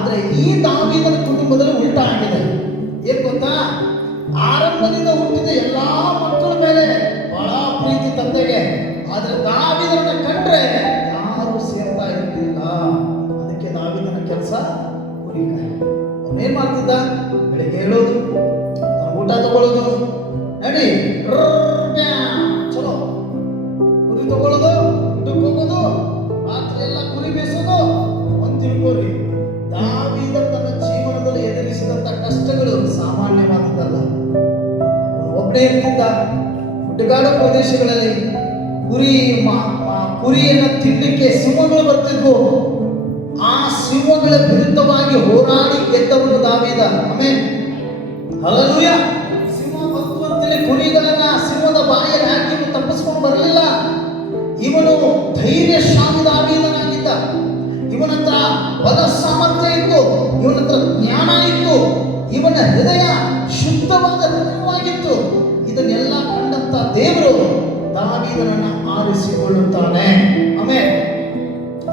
ಆದ್ರೆ ಈ ದಾವೀದನ ಕುಟುಂಬದಲ್ಲಿ ಉಲ್ಟಾ ಆಗಿದೆ. ಏನ್ ಗೊತ್ತಾ, ಆರಂಭದಿಂದ ಹುಟ್ಟಿದ ಎಲ್ಲಾ ಮಕ್ಕಳ ಮೇಲೆ ಬಹಳ ಪ್ರೀತಿ ತಂದೆಗೆ, ಆದ್ರೆ ದಾವೀದನ ಕಂಡ್ರೆ ಯಾರು ಸೇರ್ತಾ ಇರಲಿಲ್ಲ. ಅದಕ್ಕೆ ದಾವೀದನ ಕೆಲಸ ಕುರಿ ಕಾಯೋದು. ಅವನೇನ್ ಮಾಡ್ತಿದ್ದ, ಬೆಳಿಗ್ಗೆ ಹೇಳೋದು, ಊಟ ತಗೊಳ್ಳೋದು, ನಡಿ ಚಲೋ ಕುರಿ ತಗೊಳ್ಳೋದು, ಊಟಕ್ಕೆ ಹೋಗೋದು, ರಾತ್ರಿ ಎಲ್ಲ ಕುರಿ ಬೇಯಿಸೋದು. ಒಂದ್ ತಿಳ್ಕೋರಿ, ದಾವೀದ ತನ್ನ ಜೀವನದಲ್ಲಿ ಎದುರಿಸಿದಂತ ಕಷ್ಟಗಳು ಸಾಮಾನ್ಯವಾದದ್ದಲ್ಲ. ಒಬ್ಬನೇ ಇರ್ತಿದ್ದ, ಗುಡ್ಡಗಾಡು ಪ್ರದೇಶಗಳಲ್ಲಿ ಕುರಿಯನ್ನು ತಿನ್ನಲಿಕ್ಕೆ ಸಿಂಹಗಳು ಬರ್ತಿದ್ವು. ಆ ಸಿಂಹಗಳ ವಿರುದ್ಧವಾಗಿ ಹೋರಾಡಿ ಗೆದ್ದವನು ದಾವೀದ. Amen, hallelujah. ಸಿಂಹ ಬಂತು ಅಂತೇಳಿ ಕುರಿಗಳನ್ನ ಸಿಂಹದ ಬಾಯಲ್ಲಿ ಹಾಕಿ ತಪ್ಪಿಸ್ಕೊಂಡು ಬರಲಿಲ್ಲ. ಇವನು ಧೈರ್ಯಶಾಲಿ ದಾವೀದನಾಗಿದ್ದ. ಇವನ ಹತ್ರ ಬಲ ಸಾಮರ್ಥ್ಯ ಇತ್ತು, ಇವನ ಹತ್ರ ಜ್ಞಾನ ಇತ್ತು, ಇವನ ಹೃದಯ ಶುದ್ಧವಾದ ಹೃದಯವಾಗಿತ್ತು. ಇದನ್ನೆಲ್ಲ ಕಂಡಂತ ದೇವರು ದಾವೀದನನ್ನ ಆರಿಸಿಕೊಳ್ಳುತ್ತಾನೆ. Amen,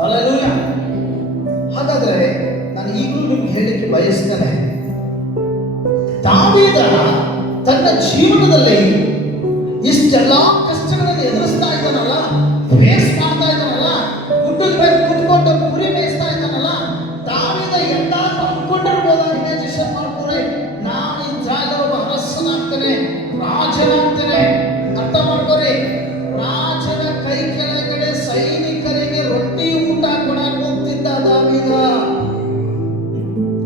hallelujah. ಹಾಗಾದ್ರೆ ನಾನು ಈಗಲೂ ನಿಮ್ಗೆ ಹೇಳಲಿಕ್ಕೆ ಬಯಸ್ತೇನೆ, ದಾವೀದ ತನ್ನ ಜೀವನದಲ್ಲಿ ಇಷ್ಟೆಲ್ಲ ಕಷ್ಟಗಳನ್ನು ಎದುರಿಸ್ತಾ ಇದ್ದಾನಲ್ಲ, ಫೇಸ್ ಮಾಡ್ತಾ ಇದ್ದಾನಲ್ಲ, ಗುಡ್ಡದ ಮೇಲೆ ಕುತ್ಕೊಂಡು ಕುರಿ ಮೇಯಿಸ್ತಾ ಇದ್ದಾನಲ್ಲ, ದಾವೀದ ಎಂದಾದ್ರೂ ಅನ್ಕೊಂಡಿರ್ಬೋದ, ಇಮ್ಯಾಜಿನೇಷನ್ ಮಾಡ್ಕೊಂಡ್ರೆ ನಾನು ಈ ಜಾಗ ಒಬ್ಬ ಅರಸನಾಗ್ತೇನೆ, ರಾಜನಾಗ್ತೇನೆ. ಅರ್ಥ ಮಾಡ್ಕೋರಿ, ರಾಜನ ಕೈ ಕೆಳಗಡೆ ಸೈನಿಕರಿಗೆ ರೊಟ್ಟಿ ಊಟ ಕೊಡಕ್ಕೆ ಹೋಗ್ತಿದ್ದ ದಾವೀದ.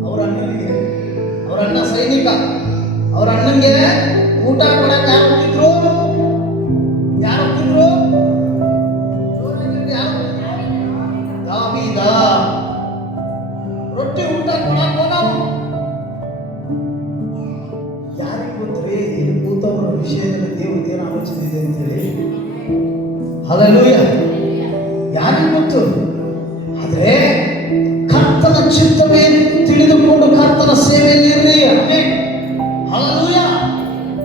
ಅವರ ಅಣ್ಣ ಸೈನಿಕ, ಅವ್ರ ಅಣ್ಣಂಗೆ ಊಟ ಕೊಡಕ್ಕೆ ಯಾರು ಹೋಗ್ತಿದ್ರು? ದಾವೀದ ರೊಟ್ಟಿ ಊಟ ಕೊಡಕ್ಕೆ ಹೋದವು. ಯಾರಿಗೆ ಗೊತ್ತ್ರಿ ಇಲ್ಲಿ ಕೂತವರ ವಿಷಯದಲ್ಲಿ ದೇವ್ರ ಏನು ಆಲೋಚನೆ ಇದೆ ಅಂತೇಳಿ? ಹಲ್ಲೆಲೂಯಾ. ಯಾರಿಗೆ ಗೊತ್ತು? ಆದ್ರೆ ಕರ್ತನ ಚಿತ್ತವೇನು ತಿಳಿದುಕೊಂಡು ಕರ್ತನ ಸೇವೆಯಲ್ಲಿ ಇರ್ರಿ. ಹಲ್ಲೆಲೂಯಾ.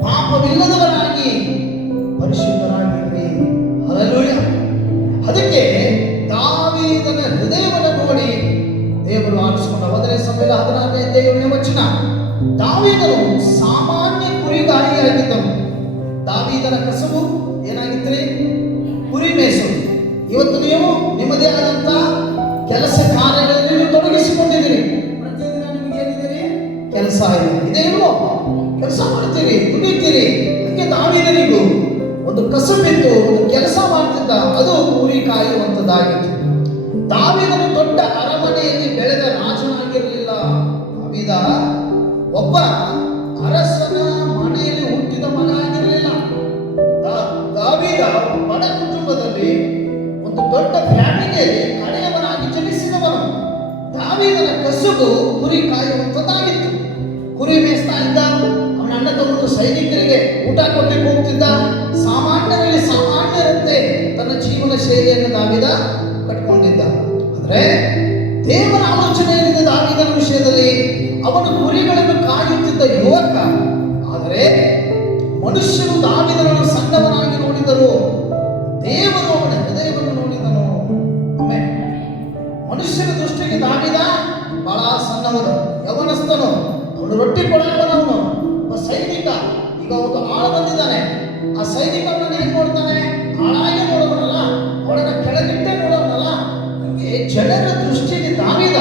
ಪಾಪವಿಲ್ಲದವರಾಗಿ ಪರಿಶುದ್ಧರಾಗಿರ್ರಿ. ಹಲ್ಲೆಲೂಯಾ. ಅದಕ್ಕೆ ದಾವೀದನ ಹೃದಯವನ್ನು ನೋಡಿ ದೇವರು ಆರಿಸಿಕೊಂಡ. 1 ಸಮುವೇಲ 14:7 ವಚನ. ದಾವೀದನು ಸಾಮಾನ್ಯ ಕುರಿಗಾಯಿಯಾಗಿದ್ದನು. ದಾವೀದನ ಕಸುಬು ಏನಾಗಿದ್ರಿ? ಕುರಿ ಮೇಯಿಸುವುದು. ಇವತ್ತು ನೀವು ನಿಮ್ಮದೇ ಆದಂತ ಕೆಲಸ ಕಾರ್ಯಗಳಲ್ಲಿ ನೀವು ತೊಡಗಿಸಿಕೊಂಡಿದ್ದೀರಿ. ಪ್ರತಿದಿನ ನಿಮ್ಗೆ ಏನಿದ್ದೀರಿ? ಕೆಲಸ ಇದೆ, ಇಲ್ವೋ? ಕೆಲಸ ಮಾಡ್ತೀರಿ, ದುಡಿತೀರಿ. ಅದಕ್ಕೆ ದಾವೀದನಿಗೂ ಒಂದು ಕಸುಬಿತ್ತು, ಒಂದು ಕೆಲಸ ಮಾಡ್ತಿದ್ದ, ಅದು ಕುರಿ ಕಾಯುವಂತದ್ದಾಗಿತ್ತು. ದಾವೀದನು ದೊಡ್ಡ ಅರಮನೆಯಲ್ಲಿ ಬೆಳೆದ ರಾಜನಾಗಿರಲಿಲ್ಲ. ದಾವೀದ ಒಬ್ಬ ಅರಸನ ಮನೆಯಲ್ಲಿ ಹುಟ್ಟಿದ ಮಗ ಆಗಿರಲಿಲ್ಲ. ದಾವೀದ ಬಡ ಕುಟುಂಬದಲ್ಲಿ ಒಂದು ದೊಡ್ಡ ಫ್ಯಾಮಿಲಿಯಲ್ಲಿ ಕಡೆಯವನಾಗಿ ಜನಿಸಿದವನು. ದಾವೀದನ ಕಸುಬು ಕುರಿ ಕಾಯುವಂತದ್ದಾಗಿತ್ತು. ಕುರಿ ಮೇಯಿಸ್ತಾ ಇದ್ದ. ಅವನ ಅಣ್ಣ ತಮ್ಮ ಸೈನಿಕರಿಗೆ ಊಟ ಕೊಟ್ಟಕ್ಕೆ ಹೋಗ್ತಿದ್ದ. ಸಾಮಾನ್ಯರಲ್ಲಿ ಸಾಮಾನ್ಯರಂತೆ ತನ್ನ ಜೀವನ ಶೈಲಿಯನ್ನು ದಾವೀದ ಕಟ್ಕೊಂಡಿದ್ದ. ಆದ್ರೆ ದೇವರ ಆಲೋಚನೆ ಏನಿದೆ ದಾವೀದನ ವಿಷಯದಲ್ಲಿ? ಅವನು ಕುರಿಗಳನ್ನು ಕಾಯುತ್ತಿದ್ದ ಯುವಕ. ಆದರೆ ಮನುಷ್ಯರು ದಾವೀದನನ್ನು ಸಣ್ಣವನಾಗಿ ನೋಡಿದರು, ದೇವರು ಅವನ ಹೃದಯವನ್ನು ನೋಡಿದನು. ಆಮೆನ್. ಮನುಷ್ಯನ ದೃಷ್ಟಿಗೆ ದಾವೀದ ಬಹಳ ಸಣ್ಣವನು, ಯವನಸ್ಥನು, ಅವನು ರೊಟ್ಟಿ ಕೊಡೋವನವನು, ಒಬ್ಬ ಸೈನಿಕ. ಈಗ ಒಂದು ಆಳು ಬಂದಿದ್ದಾನೆ, ಆ ಸೈನಿಕನನ್ನು ಏನ್ ನೋಡ್ತಾನೆ? ಆಳಾಗಿ ನೋಡೋವನಲ್ಲ, ಅವನನ್ನ ಕೆಳಗಿಟ್ಟೆ ನೋಡೋವನಲ್ಲ. ಜನರ ದೃಷ್ಟಿಗೆ ದಾವೀದ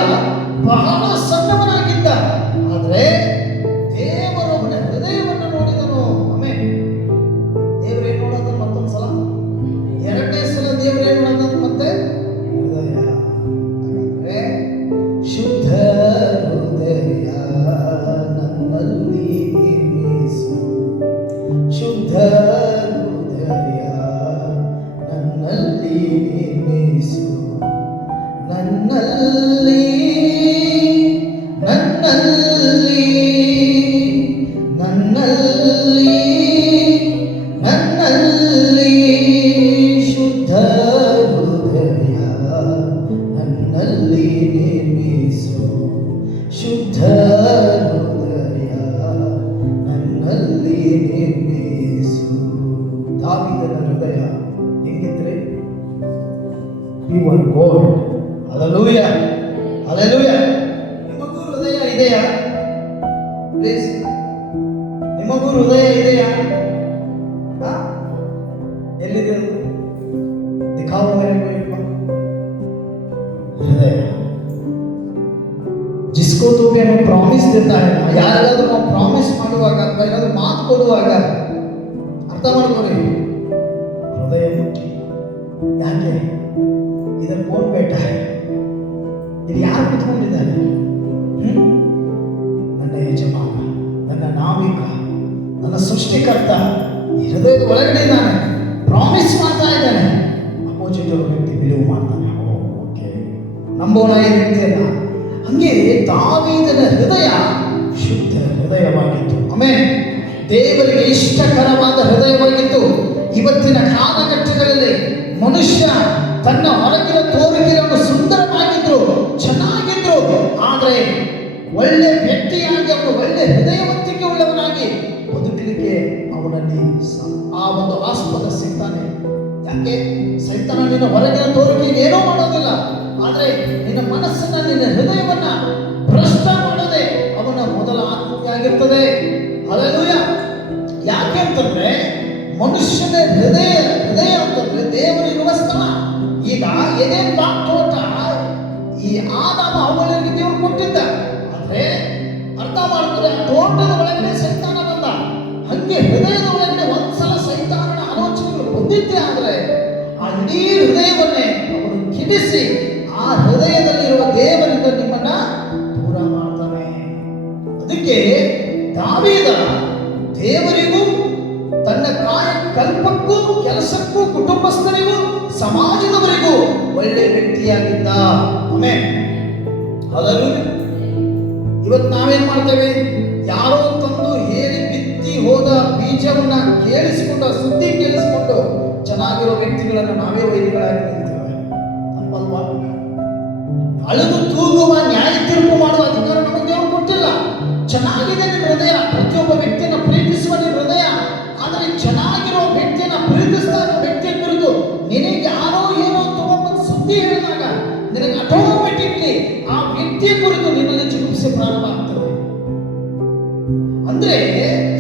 ಬಹಳ ಸಣ್ಣವನಾಗಿದ್ದ. ಆದ್ರೆ ದೇವರು ಅವನ ಹೃದಯವನ್ನು ನೋಡಿದನು. ಆಮೆನ್. ದೇವರೇನು ನೋಡೋದು? ಮತ್ತೊಂದ್ಸಲ, ಎರಡನೇ ಸಲ ದೇವರೇನು ನೋಡೋದು? ಮತ್ತೆ ಹೃದಯ. ಹಾಗಾದ್ರೆ ಶುದ್ಧ ಹೃದಯ ನನ್ನಲ್ಲಿ ನಿರ್ಮಿಸು, ಶುದ್ಧ ಹೃದಯ ನನ್ನಲ್ಲಿ ನಿರ್ಮಿಸು, ನನ್ನಲ್ಲಿ ನನ್ನಲ್ಲಿ ನನ್ನಲ್ಲಿ ನನ್ನಲ್ಲಿ ಶುದ್ಧ ಹೃದಯ ನನ್ನಲ್ಲಿ ನಿರ್ಮಿಸು, ಶುದ್ಧ ಹೃದಯ ನನ್ನಲ್ಲಿ ನಿರ್ಮಿಸು. ದಾವೀದನ ಹೃದಯ ಹೆಂಗಿದ್ರೆ? Pure gold. Hallelujah, hallelujah. ಇದು ಇದೆಯಾ? ಪ್ಲೀಸ್, ನಿಮಗೂ ಹೃದಯ ಇದೆಯಾ? ಎಲ್ಲಿದೆ ಅದು? ದಿಖಾओ मेरे को एक बार। हृदय जिसको तो भी हमें प्रॉमिस देता है ना, ಯಾರಿಗಾದ್ರೂ ನಾವು ಪ್ರಾಮಿಸ್ ಮಾಡುವಾಗ ಅಥವಾ ಏನಾದ್ರೂ ಮಾತು ಕೊಡುವಾಗ ಅರ್ಥ ಮಾಡ್ಕೊಳ್ಳಿ, ಹೃದಯ ಮುಟ್ಟಿ. ಯಾಕೆ? ಇದರ ಕೋನ್ ಬೇಟ ಇಲ್ಲಿ ಯಾರು ಕುತ್ಕೊಂಡಿದ್ದಾರೆ? ನನ್ನ ಯಜಮಾನ, ನನ್ನ ನಾವಿಕ, ನನ್ನ ಸೃಷ್ಟಿಕರ್ತ ಈ ಹೃದಯದ ಒಳಗಡೆ ಇದ್ದಾನೆ, ಪ್ರಾಮಿಸ್ ಮಾಡ್ತಾ ಇದ್ದಾನೆ. ಅಪೋಸಿಟ್ ವ್ಯಕ್ತಿ ಬಿಲೀವ್ ಮಾಡ್ತಾನೆ, ಓಕೆ ನಂಬೋಣ ಈ ವ್ಯಕ್ತಿಯನ್ನ. ಹಂಗೆ ದಾವೀದನ ಹೃದಯ ಶುದ್ಧ ಹೃದಯವಾಗಿತ್ತು. ಆಮೆನ್. ದೇವರಿಗೆ ಇಷ್ಟಕರವಾದ ಹೃದಯವಾಗಿತ್ತು. ಇವತ್ತಿನ ಕಾಲಘಟ್ಟಗಳಲ್ಲಿ ಮನುಷ್ಯ ತನ್ನ ಹೊರಗಿನ ತೋರಿಕೆಯನ್ನು ಸುಂದರವಾಗಿದ್ರು, ಚೆನ್ನಾಗಿದ್ರು, ಆದರೆ ಒಳ್ಳೆ ವ್ಯಕ್ತಿಯಾಗಿ ಅವನು ಒಳ್ಳೆ ಹೃದಯವಂತಿಕೆ ಉಳ್ಳವನಾಗಿ ಬದುಕಲಿಕ್ಕೆ ಅವನಲ್ಲಿ ಆ ಒಂದು ಆಸ್ಪದ ಸಿಗ್ತಾನೆ. ಯಾಕೆ? ಸೈತಾನ ನಿನ್ನ ಹೊರಗಿನ ತೋರಿಕೆಗೆ ಏನೋ ಮಾಡೋದಿಲ್ಲ, ಆದರೆ ನಿನ್ನ ಮನಸ್ಸನ್ನ, ನಿನ್ನ ಹೃದಯವನ್ನ ಭ್ರಷ್ಟ ಮಾಡೋದೇ ಅವನ ಮೊದಲ ಆಜ್ಞೆಯಾಗಿರ್ತದೆ. ಹಲ್ಲೆಲೂಯಾ. ಯಾಕೆ ಅಂತಂದ್ರೆ ಮನುಷ್ಯನ ಹೃದಯ ಅಂತಂದ್ರೆ ದೇವರಿರುವ ಸ್ಥಳ. ಈಗ ಏನೇನ್ ತೋಟ ಈ ಆದಾಮ ಅವುಗಳಿಗೆ ದೇವರು ಕೊಟ್ಟಿದ್ದ, ಆದ್ರೆ ಅರ್ಥ ಮಾಡ್ತಾರೆ ಆ ತೋಟದ ಒಳಗಡೆ ಸೈತಾನ ಬಂದ. ಹಂಗೆ ಹೃದಯದ ಒಳಗಡೆ ಒಂದ್ಸಲ ಸೈತಾನನ ಆಲೋಚನೆಗಳು ಬಂದಿದ್ದೆ ಆದ್ರೆ ಆ ಇಡೀ ಹೃದಯವನ್ನೇ ಅವನು ಕಿಡಿಸಿ ಆ ಹೃದಯದಲ್ಲಿರುವ ದೇವರಿಂದ ನಿಮ್ಮನ್ನ ದೂರ ಮಾಡ್ತಾನೆ. ಅದಕ್ಕೆ ದಾವೀದ ದೇವರಿಗೂ ತನ್ನ ಕಲ್ಪಕ್ಕೂ ಕೆಲಸಕ್ಕೂ ಕುಟುಂಬಸ್ಥರಿಗೂ ಸಮಾಜದವರಿಗೂ ಒಳ್ಳೆ ವ್ಯಕ್ತಿಯಾಗಿದ್ದ. ಆಮೆನ್. ಹಲ್ಲೆಲೂಯಾ. ಇವತ್ತು ನಾವೇನ್ ಮಾಡ್ತೇವೆ? ಯಾರೋ ತಂದು ಹೇಳಿ ಬಿತ್ತಿ ಹೋದ ಬೀಜವನ್ನ ಕೇಳಿಸಿಕೊಂಡು, ಸುದ್ದಿ ಕೇಳಿಸಿಕೊಂಡು ಚೆನ್ನಾಗಿರೋ ವ್ಯಕ್ತಿಗಳನ್ನು ನಾವೇ ವೈರಿಗಳಾಗಿ ನಿಲ್ತೇವೆ. ತಪ್ಪಲ್ವಾ? ಅಳೆದು ತೂಗುವ, ನ್ಯಾಯ ತೀರ್ಪು ಮಾಡುವ ಅಧಿಕಾರ ನಮಗೆ ದೇವರು ಕೊಟ್ಟಿಲ್ಲ. ಚೆನ್ನಾಗಿದೆ ನಿನ್ನ ಹೃದಯ, ಪ್ರತಿಯೊಬ್ಬ ವ್ಯಕ್ತಿಯನ್ನು ಪ್ರೀತಿಸುವ ನಿನ್ನ ಹೃದಯ, ಆದರೆ ಚೆನ್ನಾಗಿರೋ ವ್ಯಕ್ತಿಯನ್ನ ಪ್ರೀತಿಸ್ತಾ ಇರೋ ವ್ಯಕ್ತಿಯ ಕುರಿತು ನಿನಗೆ ಯಾರೋ ಏನೋ ತಗೊಂಡ್ಬಂದು ಸುದ್ದಿ ಹೇಳಿದಾಗ ನಿನಗೆ ಆಟೋಮೆಟಿಕ್ಲಿ ಆ ವ್ಯಕ್ತಿಯ ಕುರಿತು ನಿನ್ನಲ್ಲಿ ಚಿಕಿತ್ಸೆ ಪ್ರಾರಂಭ ಆಗ್ತದೆ. ಅಂದ್ರೆ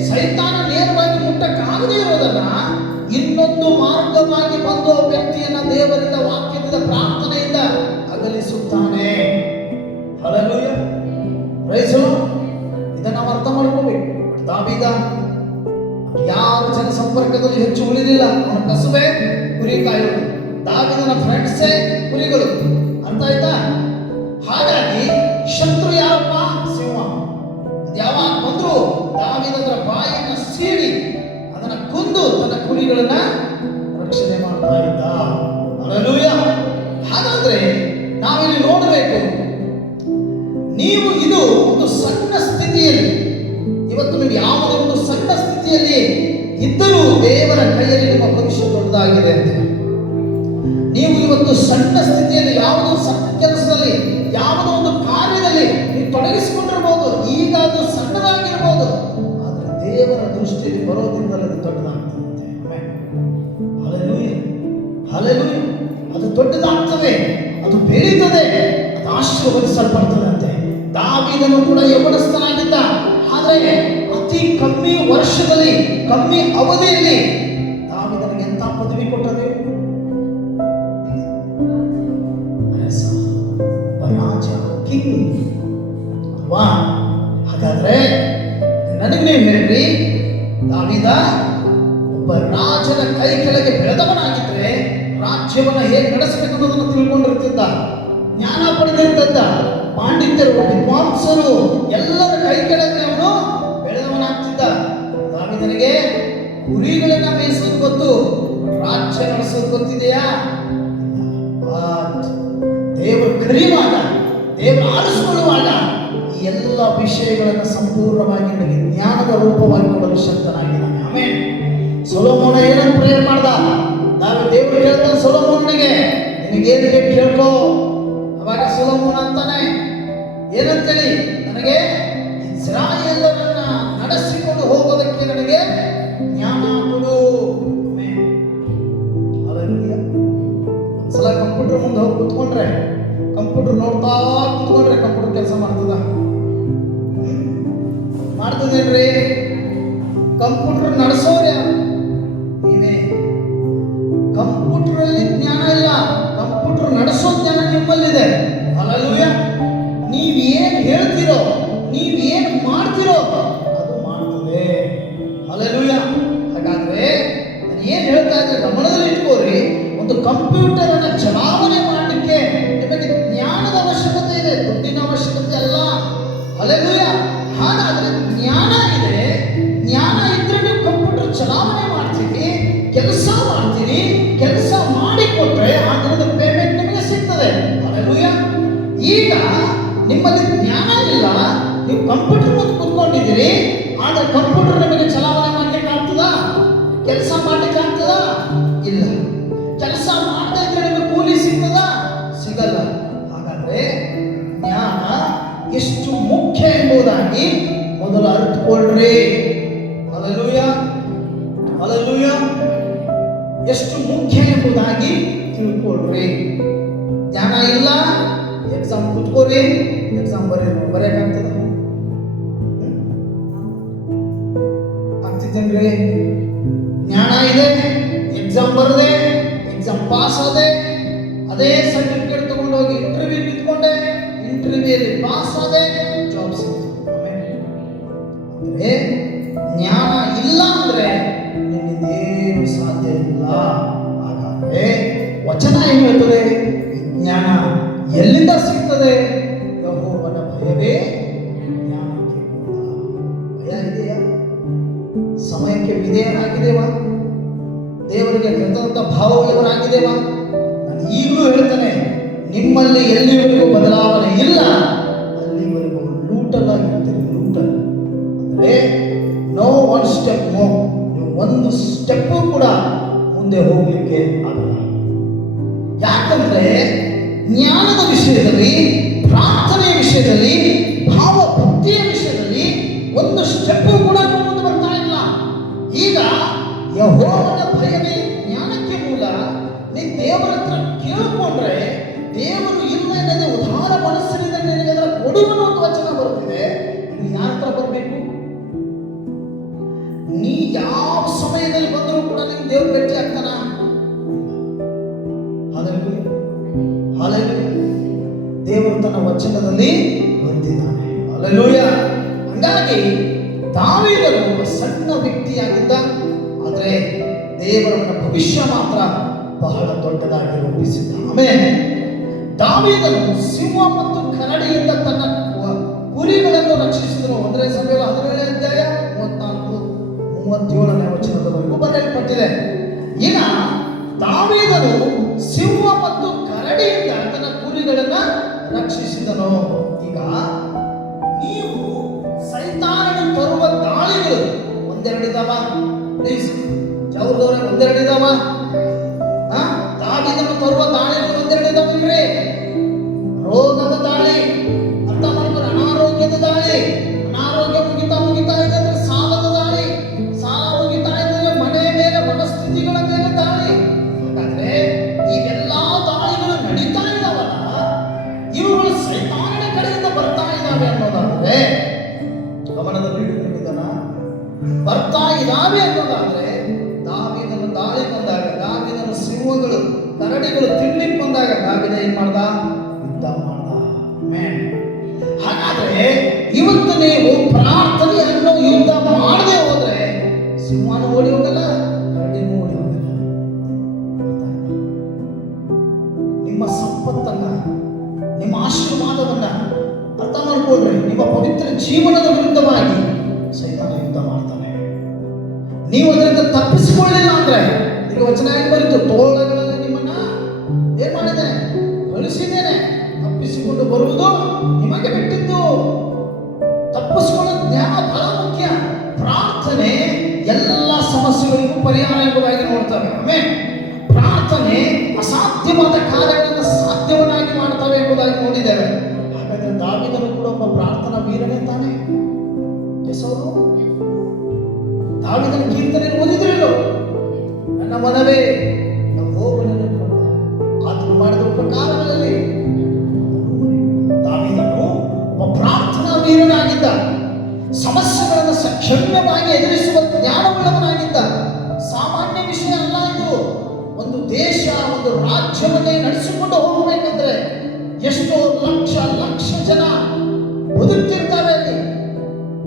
ಸೈತಾನ ನೇರವಾಗಿ ಮುಟ್ಟಕ್ಕಾಗದೇ ಇರೋದನ್ನ ಇನ್ನೊಂದು ಮಾರ್ಗವಾಗಿ ಬಂದು ವ್ಯಕ್ತಿಯನ್ನ ದೇವರಿಂದ, ವಾಕ್ಯದಿಂದ, ಪ್ರಾರ್ಥನೆಯಿಂದ ಅಗಲಿಸುತ್ತಾನೆ. ಹಲ್ಲೆಲೂಯಾ. Praise the lord. ಇದನ್ನ ನಾವು ಅರ್ಥ ಮಾಡ್ಕೋಬೇಕು. ದಾವೀದ ಯಾವ ಜನ ಸಂಪರ್ಕದಲ್ಲಿ ಹೆಚ್ಚು ಉಳಿದಿಲ್ಲ. ಅವನ ಕಸುಬೆ ಕುರಿ ಕಾಯೋದು, ದಾವೀದನ ಫ್ರೆಂಡ್ಸೇ ಕುರಿಗಳು. ಅರ್ಥ ಆಯ್ತಾ? ಹಾಗಾಗಿ ಶತ್ರು ಯಾರಪ್ಪ? ಸಿಂಹ. ಯಾವಾಗ ಬಂದ್ರು ದಾವೀದನ ಬಾಯಿಯನ್ನ ಸೀಳಿ ಅದನ್ನ ಕೊಂದು ತನ್ನ ಕುರಿಗಳನ್ನ ರಕ್ಷಣೆ ಮಾಡ್ತಾ ಇದ್ದ. ಹಲ್ಲೆಲೂಯಾ. ಹಾಗಾದ್ರೆ ನಾವಿಲ್ಲಿ ನೋಡಬೇಕು, ನೀವು ಇದು ಒಂದು ಸಣ್ಣ ಸ್ಥಿತಿಯಲ್ಲಿ, ಇವತ್ತು ನೀವು ಯಾವುದೇ ಒಂದು ಸಣ್ಣ ಸ್ಥಿತಿಯಲ್ಲಿ ಇದ್ದರೂ ದೇವರ ಕೈಯಲ್ಲಿ ನಿಮ್ಮ ಭವಿಷ್ಯ ದೊಡ್ಡದಾಗಿದೆ ಅಂತ. ನೀವು ಇವತ್ತು ಸಣ್ಣ ಸ್ಥಿತಿಯಲ್ಲಿ ಯಾವುದೋ ಸಣ್ಣ ಕೆಲಸದಲ್ಲಿ, ಯಾವುದೋ ಒಂದು ಕಾರ್ಯದಲ್ಲಿ ನೀವು ತೊಡಗಿಸಿಕೊಂಡಿರ್ಬೋದು. ಈಗ ಅದು ಸಣ್ಣದಾಗಿರ್ಬೋದು, ಆದರೆ ದೇವರ ದೃಷ್ಟಿಯಲ್ಲಿ ಬರೋದ್ರಿಂದಲೇ ಅದು ದೊಡ್ಡದಾಗ್ತದೆ. ಹಲ್ಲೆಲೂಯಾ. ಹಲ್ಲೆಲೂಯಾ. ಅದು ದೊಡ್ಡದಾಗ್ತದೆ, ಅದು ಬೆಳೀತದೆ, ಅದು ಆಶೀರ್ವದಿಸಲ್ಪಡ್ತದಂತೆ. ದಾವೀದನು ಕೂಡ ಯೌವನಸ್ಥನಾಗಿದ್ದ, ಆದರೆ ಅತಿ ಕಮ್ಮಿ ವರ್ಷದಲ್ಲಿ, ಕಮ್ಮಿ ಅವಧಿಯಲ್ಲಿ ದಾವೀದನಿಗೆ ಎಂತ ಪದವಿ ಕೊಟ್ಟದೆ? ರಾಜ, ಕಿಂಗ್ ಅಲ್ವಾ? ಹಾಗಾದ್ರೆ ನನಗೆ ನೀವು ಹೇಳ್ರಿ, ದಾವೀದ ಒಬ್ಬ ರಾಜನ ಕೈ ಕೆಳಗೆ ಬೆಳೆದವನಾಗಿದ್ರೆ ರಾಜ್ಯವನ್ನ ಹೇಗೆ ನಡೆಸಬೇಕು ಅನ್ನೋದನ್ನು ತಿಳ್ಕೊಂಡಿರ್ತಿದ್ದ, ಜ್ಞಾನ ಪಡೆದಿರ್ತಿದ್ದ. ಪಾಂಡಿತ್ಯರು, ವಿದ್ವಾಂಸರು ಎಲ್ಲರ ಕೈ ಕೆಳಗೆ ಅವನು ಬೆಳೆದವನಾಗ್ತಿದ್ದ. ದಾವೀದನಿಗೆ ಕುರಿಗಳನ್ನ ಮೇಯಿಸೋದು ಗೊತ್ತು, ರಾಜ್ಯ ನಡೆಸೋದು ಗೊತ್ತಿದೆಯಾ? ದೇವರು ಕರೆಯುವಾಗ, ದೇವರು ಆರಿಸಿಕೊಳ್ಳುವಾಗ ಈ ಎಲ್ಲ ವಿಷಯಗಳನ್ನು ಸಂಪೂರ್ಣವಾಗಿ ನನಗೆ ಜ್ಞಾನದ ರೂಪವಾಗಿ ಕೊಡಲು ಶಕ್ತನಾಗಿದ್ದಾನೆ. ಆಮೆನ್. ಸೊಲೊಮೋನ ಏನಂತ ಪ್ರೇಯರ್ ಮಾಡ್ದ? ದೇವರು ಕೇಳ್ತಾನೆ ಸೊಲೊಮೋನನಿಗೆ, ನಿನಗೇನು ಬೇಕು ಕೇಳ್ಕೋ. ಅವಾಗ ಸೊಲೊಮೋನ ಅಂತಾನೆ ಏನಂತೇಳಿ, ನನಗೆ ಇಸ್ರಾಯೇಲರನ್ನ ನಡೆಸಿಕೊಂಡು ಹೋಗೋದಕ್ಕೆ ನನಗೆ ಜ್ಞಾನ ಕೊಡು. ಒಂದ್ಸಲ ಕಂಪ್ಯೂಟರ್ ಮುಂದೆ ಹೋಗಿ ಕೂತ್ಕೊಂಡ್ರೆ, ಕಂಪ್ಯೂಟರ್ ನೋಡ್ತಾ ಕೂತ್ಕೊಂಡ್ರೆ ಕಂಪ್ಯೂಟರ್ ಕೆಲಸ ಮಾಡ್ತದ? ಆಗ್ತದೇನ್ರಿ? ಕಂಪ್ಯೂಟರ್ ನಡೆಸೋರು ಯಾರು? ನೀವೇ. ಕಂಪ್ಯೂಟರ್ ಅಲ್ಲಿ ಜ್ಞಾನ ಇಲ್ಲ, ಕಂಪ್ಯೂಟರ್ ನಡೆಸೋ ಜ್ಞಾನ ನಿಮ್ಮಲ್ಲಿದೆ. ಹಲ್ಲೆಲೂಯಾ. ನೀವ್ ಏನ್ ಹೇಳ್ತೀರೋ, ನೀವ್ ಏನ್ ಮಾಡ್ತೀರೋ ಅದು ಮಾಡ್ತದೆ. ಹಲ್ಲೆಲೂಯಾ. ಹಾಗಾದ್ರೆ ನಾನು ಏನ್ ಹೇಳ್ತಾ ಇದ್ದೆ ಗಮನದಲ್ಲಿ ಇಟ್ಕೋರಿ. ಒಂದು ಕಂಪ್ಯೂಟರ್ ಅನ್ನ ಚಲಾವಣೆ ಮಾಡಲಿಕ್ಕೆ ನಿಮಗೆ ಜ್ಞಾನದ ಅವಶ್ಯಕತೆ ಇದೆ, ದುಡ್ಡಿನ ಅವಶ್ಯಕತೆ ಅಲ್ಲ. ಹಲ್ಲೆಲೂಯಾ. ಹಾಗಾದ್ರೆ ಜ್ಞಾನ ಇದೆ, ಜ್ಞಾನ ಇದ್ರೆ ನೀವು ಕಂಪ್ಯೂಟರ್ ಚಲಾವಣೆ ಮಾಡ್ತೀರಿ, ಕೆಲಸ ಮಾಡ್ತೀರಿ. ಕೆಲಸ ಮಾಡಿಕೊಟ್ರೆ ಅದರದ ಪೇಮೆಂಟ್ ನಿಮಗೆ ಸಿಗ್ತದೆ. ಹಲ್ಲೆಲೂಯಾ. ಈಗ ನಿಮ್ಮಲ್ಲಿ ಜ್ಞಾನ ಇಲ್ಲ, ನೀವು ಕಂಪ್ಯೂಟರ್ ಮುಂದೆ ಕೂತ್ಕೊಂಡಿದ್ದೀರಿ, ಆದ್ರೆ ಕಂಪ್ಯೂಟರ್ ನಿಮಗೆ ಚಲಾವಣೆ ಮಾಡ್ಲಿಕ್ಕೆ ಆಗ್ತದಾ? ಕೆಲಸ ಮಾಡ್ಲಿಕ್ಕೆ ಆಗ್ತದಾ? ಇಲ್ಲ. ಕೆಲಸ ಮಾಡದೇ ಇದ್ರೆ ನಿಮಗೆ ಕೂಲಿ ಸಿಗ್ತದಾ? ಸಿಗಲ್ಲ. ಹಾಗಾದ್ರೆ ಜ್ಞಾನ ಎಷ್ಟು ಮುಖ್ಯ ಎಂಬುದಾಗಿ ಮೊದಲು ಅರಿತುಕೊಳ್ಳ್ರಿ. ಹಲ್ಲೆಲೂಯಾ. ಹಲ್ಲೆಲೂಯಾ. ಎಷ್ಟು ಮುಖ್ಯ ಎಂಬುದಾಗಿ ತಿಳ್ಕೊಳ್ರಿ. ಜ್ಞಾನ ಇಲ್ಲ, ಎಕ್ಸಾಮ್ ಕೂತ್ಕೋರಿ, ಎಕ್ಸಾಮ್ ಬರೆಯಕ್ಕಾಗ್ತದ? ಆಗ್ತಿದ್ದೇನ್ರಿ? ಜ್ಞಾನ ಇದೆ, ಎಕ್ಸಾಮ್ ಬರದೆ, ಎಕ್ಸಾಮ್ ಪಾಸ್ ಆದೆ, ಅದೇ ಸರ್ಟಿಫಿಕೇಟ್ ತಗೊಂಡೋಗಿ ಇಂಟರ್ವ್ಯೂ ನಿಂತ್ಕೊಂಡೆ, ಇಂಟರ್ವ್ಯೂಲಿ ಪಾಸ್ ಆದೆ, ಜಾಬ್ ಸಿಗ್ತದೆ. ಅಂದ್ರೆ ಜ್ಞಾನ ಇಲ್ಲ ಅಂದ್ರೆ ನಿನ್ನಿಂದೇನು ಸಾಧ್ಯ ಇಲ್ಲ. ಹಾಗಾದ್ರೆ ವಚನ ಏನು ಹೇಳ್ತದೆ? ಜ್ಞಾನ ಎಲ್ಲಿಂದ ಸಿಗ್ತದೆ? ಯೆಹೋವನ ಭಯವೇ ಜ್ಞಾನಕ್ಕೆ ಮೂಲ. ಭಯ ಇದೆಯಾ? ಸಮಯಕ್ಕೆ ವಿಧೇಯರಾಗಿದ್ದೇವಾ? ದೇವರಿಗೆ ಕೃತಜ್ಞತಾ ಭಾವವುಳ್ಳವರಾಗಿದ್ದೇವಾ? ನಾನು ಈಗಲೂ ಹೇಳ್ತೇನೆ, ನಿಮ್ಮಲ್ಲಿ ಎಲ್ಲಿವರೆಗೂ ಬದಲಾವಣೆ ಇಲ್ಲ ಅಲ್ಲಿವರೆಗೂ ಲೂಟಲಾಗಿರ್ತೀರಿ. ಲೂಟಲ್ ಅಂದ್ರೆ ನೋ ಒನ್ ಸ್ಟೆಪ್ ಮೋ, ನೀವು ಒಂದು ಸ್ಟೆಪ್ ಕೂಡ ಮುಂದೆ ಹೋಗ್ಲಿಕ್ಕೆ ಆಗಲ್ಲ. ಯಾಕಂದ್ರೆ ಜ್ಞಾನದ ವಿಷಯದಲ್ಲಿ, ಪ್ರಾರ್ಥನೆಯ ವಿಷಯದಲ್ಲಿ, ಭಾವ ಭಕ್ತಿಯ ವಿಷಯದಲ್ಲಿ ಒಂದು ಸ್ಟೆಪ್ ಕೂಡ ಮುಂದೆ ಬರ್ತಾ ಇಲ್ಲ. ಈಗ ಯೆಹೋವನ ಭಯವೇ ಜ್ಞಾನಕ್ಕೆ ಮೂಲ. ನೀನು ದೇವರ ಹತ್ರ ಕೇಳಿಕೊಂಡ್ರೆ ದೇವರು ಇಲ್ಲ ಎನ್ನದೆ ಉದಾರ ಮನಸ್ಸಿನಿಂದ ನಿನಗೆ ಅದರ ಕೊಡುವನು ಅಂತ ವಚನ ಬರುತ್ತಿದೆ. ನೀನು ಯಾರ ಹತ್ರ ಬರಬೇಕು? ನೀ ಯಾವ ಸಮಯದಲ್ಲಿ ಬಂದರೂ ಕೂಡ ನಿಮ್ಗೆ ದೇವ್ರು ಭೇಟಿ ಆಗ್ತಾನ? ದೇವರು ತನ್ನ ವಚನದಲ್ಲಿ ಬಂದಿದ್ದಾನೆ. ಹಲ್ಲೆಲೂಯಾ. ಹಾಗಾಗಿ ದಾವೀದನು ಒಬ್ಬ ಸಣ್ಣ ವ್ಯಕ್ತಿಯಾಗಿದ್ದ, ಆದರೆ ದೇವರನ್ನ ಭವಿಷ್ಯ ಮಾತ್ರ ಬಹಳ ದೊಡ್ಡದಾಗಿ ರೂಪಿಸಿದ್ದ. ಆಮೇಲೆ ದಾವೀದನು ಸಿಂಹ ಮತ್ತು ಕರಡಿಯಿಂದ ತನ್ನ ಕುರಿಗಳನ್ನು ರಕ್ಷಿಸಿದನು. 1 ಸಮುವೇಲ 17ನೇ ಅಧ್ಯಾಯ 34-37ನೇ ವಚನದವರೆಗೂ ಬರೆಯಲ್ಪಟ್ಟಿದೆ. ಈಗ ದಾವೀದನು ಸಿಂಹ ಮತ್ತು ಕರಡಿಯಿಂದ ತನ್ನ ಕುರಿಗಳನ್ನ ರಕ್ಷಿಸಿದನು. ಈಗ ನೀವು ಸೈತಾನನ ತರುವ ದಾಳಿಗಳು ಒಂದೆರಡಿದಾವ? ಪ್ಲೀಸ್ ಜೌರ್ದವ್ರೆ, ಒಂದೆರಡಿದಾವ? ದಾವೀದನು ತರುವ ದಾಳಿಗಳು ಒಂದೆರಡಿದಾವಲ್ರಿ? ರೋಗದ ದಾಳಿ, ಅರ್ಥ ಮಾಡ್ತಾರೆ, ಅನಾರೋಗ್ಯದ ದಾಳಿ, ಅನಾರೋಗ್ಯ ಮುಗಿತಾ ಇದೆ ಅಂದ್ರೆ ಸಾಲದ ದಾಳಿ, ಸಾಲ ಮುಗಿತಾ ಇದ್ರೆ ಮನೆ ಮೇಲೆ, ಮನಸ್ಥಿತಿಗಳ ಮೇಲೆ ದಾಳಿ. ಹಾಗಾದ್ರೆ ಇವೆಲ್ಲಾ ದಾಳಿಗಳು ನಡೀತಾ ಇದಾವಲ್ಲ, ಇವುಗಳು ಸೈತಾನನ ಕಡೆಯಿಂದ ಬರ್ತಾ ಇದ್ದಾವೆ ಅನ್ನೋದಾದ್ರೆ ಗಮನದಲ್ಲಿ ಇಟ್ಕೊಂಡಿದ್ದಾನ? ಬರ್ತಾ ಇದ್ದಾವೆ ಅನ್ನೋದಾದ್ರೆ ದಾವೀದನ ದಾಳಿ ಬಂದಾಗ, ದಾವೀದನ ಸಿಂಹಗಳು ಕರಡಿಗಳು ತಿನ್ಲಿಕ್ಕೆ ಬಂದಾಗ ದಾವೀದ ಏನ್ ಮಾಡ್ದ? ಯುದ್ಧ ಮಾಡ್ದ. ಹಾಗಾದ್ರೆ ಇವತ್ತು ನೀವು ಪ್ರಾರ್ಥನೆ ಅನ್ನೋ ಯುದ್ಧ ಮಾಡದೆ ಹೋದ್ರೆ ಸಿಂಹನೂ ಓಡಿ ಹೋಗಲ್ಲ, ಕರಡಿನೂ ಓಡಿ ಹೋಗಲ್ಲ. ನಿಮ್ಮ ಸಂಪತ್ತನ್ನ, ನಿಮ್ಮ ಆಶೀರ್ವಾದವನ್ನ ಅರ್ಥ ಮಾಡ್ಕೊಳ್ರಿ. ನಿಮ್ಮ ಪವಿತ್ರ ಜೀವನದ ವಿರುದ್ಧವಾಗಿ ಸೈತಾನ ಯುದ್ಧ ಮಾಡ್ತಾನೆ. ನೀವು ಅದರಿಂದ ತಪ್ಪಿಸಿಕೊಳ್ಳಿಲ್ಲ ಅಂದ್ರೆ, ಈಗ ವಚನ ಏನ್ ಬರೀತು? ತೋಳಗಳಲ್ಲಿ ನಿಮ್ಮನ್ನ ಏನ್ ಮಾಡಿದ್ದೇನೆ? ಕಳಿಸಿದ್ದೇನೆ. ತಪ್ಪಿಸಿಕೊಂಡು ಬರುವುದು ನಿಮಗೆ ಬಿಟ್ಟಿದ್ದು. ತಪ್ಪಿಸಿಕೊಳ್ಳೋ ಜ್ಞಾನ ಬಹಳ ಮುಖ್ಯ. ಪ್ರಾರ್ಥನೆ ಎಲ್ಲ ಸಮಸ್ಯೆಗಳಿಗೂ ಪರಿಹಾರ ಎಂಬುದಾಗಿ ನೋಡ್ತವೆ. ಆಮೇಲೆ ಪ್ರಾರ್ಥನೆ ಅಸಾಧ್ಯವಾದ ಕಾರ್ಯಗಳನ್ನು ಸಾಧ್ಯವನ್ನಾಗಿ ಮಾಡ್ತವೆ ಎಂಬುದಾಗಿ ನೋಡಿದ್ದೇವೆ. ಹಾಗಾದ್ರೆ ದಾವೀದನು ಕೂಡ ಒಬ್ಬ ಪ್ರಾರ್ಥನಾ ವೀರನೇ ತಾನೆ? ಎಸೋದು ದಾವೀದನ ಕೀರ್ತನೆ ಓದಿದ್ರಿಲ್ಲೋ? ನನ್ನ ಮನವೇ ಯೆಹೋವನನ್ನು ಆತನು ಮಾಡಿದ ಉಪಕಾರಗಳಲ್ಲಿ. ದಾವೀದನು ಒಬ್ಬ ಪ್ರಾರ್ಥನಾ ವೀರನಾಗಿದ್ದ. ಸಮಸ್ಯೆಗಳನ್ನು ಕ್ಷಮ್ಯವಾಗಿ ಎದುರಿಸುವ ಜ್ಞಾನವುಳ್ಳವನಾಗಿದ್ದ. ಸಾಮಾನ್ಯ ವಿಷಯ ಅಲ್ಲ ಇದು. ಒಂದು ದೇಶ, ಒಂದು ರಾಜ್ಯವನ್ನೇ ನಡೆಸಿಕೊಂಡು ಹೋಗಬೇಕಂದ್ರೆ ಎಷ್ಟೋ ಲಕ್ಷ ಜನ ಬದುಕ್ತಿರ್ತಾರೆ ಅಲ್ಲಿ.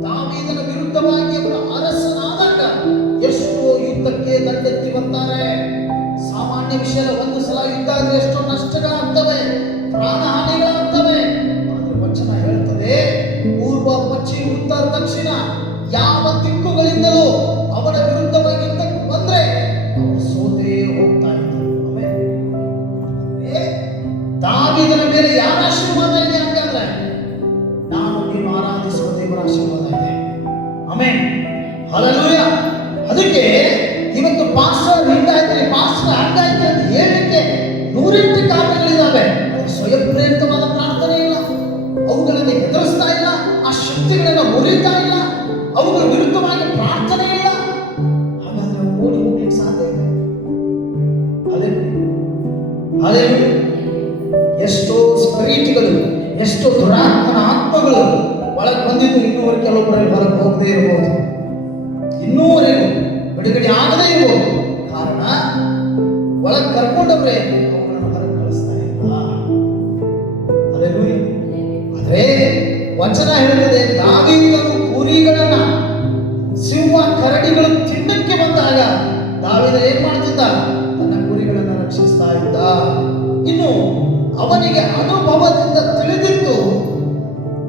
ದಾವೀದನ ವಿರುದ್ಧವಾಗಿ ಅವರ ಅರಸನಾದಾಗ ಎಷ್ಟೋ ಯುದ್ಧಕ್ಕೆ ದಂಡೆತ್ತಿ ಬರ್ತಾರೆ. ಸಾಮಾನ್ಯ ವಿಷಯ. ಒಂದು ಸಲ ಯುದ್ಧ ಆದ್ರೆ ಎಷ್ಟೋ ನಷ್ಟಗಳಾಗ್ತವೆ, ಪ್ರಾಣ ಹಾನಿಗಳಾಗ್ತವೆ. ಆದ್ರೆ ವಚನ ಹೇಳ್ತದೆ, ಪೂರ್ವ, ಪಶ್ಚಿಮ, ಉತ್ತರ, ದಕ್ಷಿಣ ಯಾವ ದಿಕ್ಕುಗಳಿಂದಲೂ ಅವರ ವಿರುದ್ಧವಾಗಿ ಯುದ್ಧಕ್ಕೆ ಬಂದ್ರೆ ಅವರು ಸೋತೇ ಹೋಗ್ತಾ ಇದ್ದಾರೆ. ದಾವೀದನ ಮೇಲೆ ಯಾರ ಆಶೀರ್ವಾದ ಇದೆ ಅಂತಂದ್ರೆ ನಾನು ನೀವು ಆರಾಧಿಸುವ ದೇವರ ಆಶೀರ್ವಾದ ಇದೆ. Amen, hallelujah. ಅದಕ್ಕೆ ಇವತ್ತು ಪಾಸ್ಟರ್ ಹಿಂಗಾಯ್ತಾರೆ, ಪಾಸ್ಟರ್ ಹಂಗಾಯ್ತು ಅಂತ ಹೇಳಲಿಕ್ಕೆ ನೂರೆಂಟು ಕಾರಣಗಳಿದ್ದಾವೆ. ಸ್ವಯಂ ಪ್ರೇರಿತವಾದ ಪ್ರಾರ್ಥನೆ ಇಲ್ಲ, ಅವುಗಳನ್ನು ಎದುರಿಸ್ತಾ ಇಲ್ಲ, ಆ ಶಕ್ತಿಗಳನ್ನು ಮುರಿತಾ ಇಲ್ಲ, ಅವುಗಳ ವಿರುದ್ಧವಾಗಿ ಪ್ರಾರ್ಥನೆ ಇಲ್ಲ. ಹಾಗಾದ್ರೆ ಓಡಿ ಹೋಗ್ಲಿಕ್ಕೆ ಸಾಧ್ಯ ಇದೆ. ಹಲ್ಲೆಲೂಯಾ. ಎಷ್ಟೋ ಸ್ಪಿರಿಟ್ಗಳು, ಎಷ್ಟೋ ದುರಾತ್ಮನ ಆತ್ಮಗಳು ಒಳಗೆ ಬಂದಿದ್ದು ಇನ್ನೂವರೆಗೆ ಕೆಲವೊಬ್ಬರಲ್ಲಿ ಹೊರಗೆ ಹೋಗದೇ ಇರಬಹುದು, ಇನ್ನೂವರೆಗೂ ಬಿಡುಗಡೆ ಆಗದೇ ಇರಬಹುದು. ಕಾರಣ ಒಳಗೆ ಕರ್ಕೊಂಡವ್ರೆ ಅವುಗಳನ್ನು ಹೊರಗೆ ಕಳಿಸ್ತಾ ಇಲ್ಲ. ಹಲ್ಲೆಲೂಯಾ. ಆದ್ರೆ ವಚನ ಹೇಳುತ್ತದೆ, ದಾವೀದನು ಕುರಿಗಳನ್ನ ಸಿಂಹ ಕರಡಿಗಳು ತಿನ್ನಕ್ಕೆ ಬಂದಾಗ ದಾವೀದ ಏನ್ ಮಾಡ್ತಿದ್ದ? ತನ್ನ ಕುರಿಗಳನ್ನ ರಕ್ಷಿಸ್ತಾ ಇದ್ದ. ಇನ್ನು ಅವನಿಗೆ ಅನುಭವದಿಂದ ತಿಳಿದಿತ್ತು,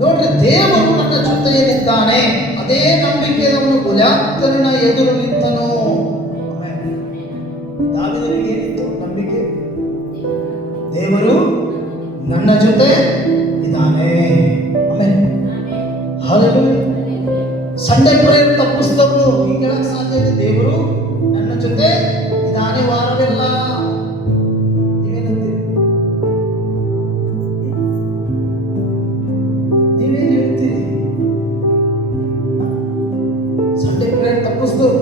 ನೋಡ್ರಿ, ದೇವರು ನನ್ನ ಜೊತೆಯಲ್ಲಿದ್ದಾನೆ. ಅದೇ ನಂಬಿಕೆಯವನು ಗೊಲ್ಯಾತನ ಎದುರು ನಿಂತನು. ದಾವೀದನಿಗೆ ಏನಿತ್ತು ನಂಬಿಕೆ? ದೇವರು ನನ್ನ ಜೊತೆ ಇದ್ದಾನೆ. Amen, hallelujah. ಸಂಡೇ ಪ್ರೇಯರ್ ತಪ್ಪಿಸಿದವರು ಹೀಗೆ ಹೇಳಕ್ ಸಾಧ್ಯ ಇದೆ, ದೇವರು ನನ್ನ ಜೊತೆ ಇದ್ದಾನೆ ವಾರವೆಲ್ಲ. ನೀವೇನಂತೀರಿ? ನೀವೇನು ಹೇಳ್ತೀರಿ? ಸಂಡೇ ಪ್ರೇಯರ್ ತಪ್ಪಿಸಿದವರು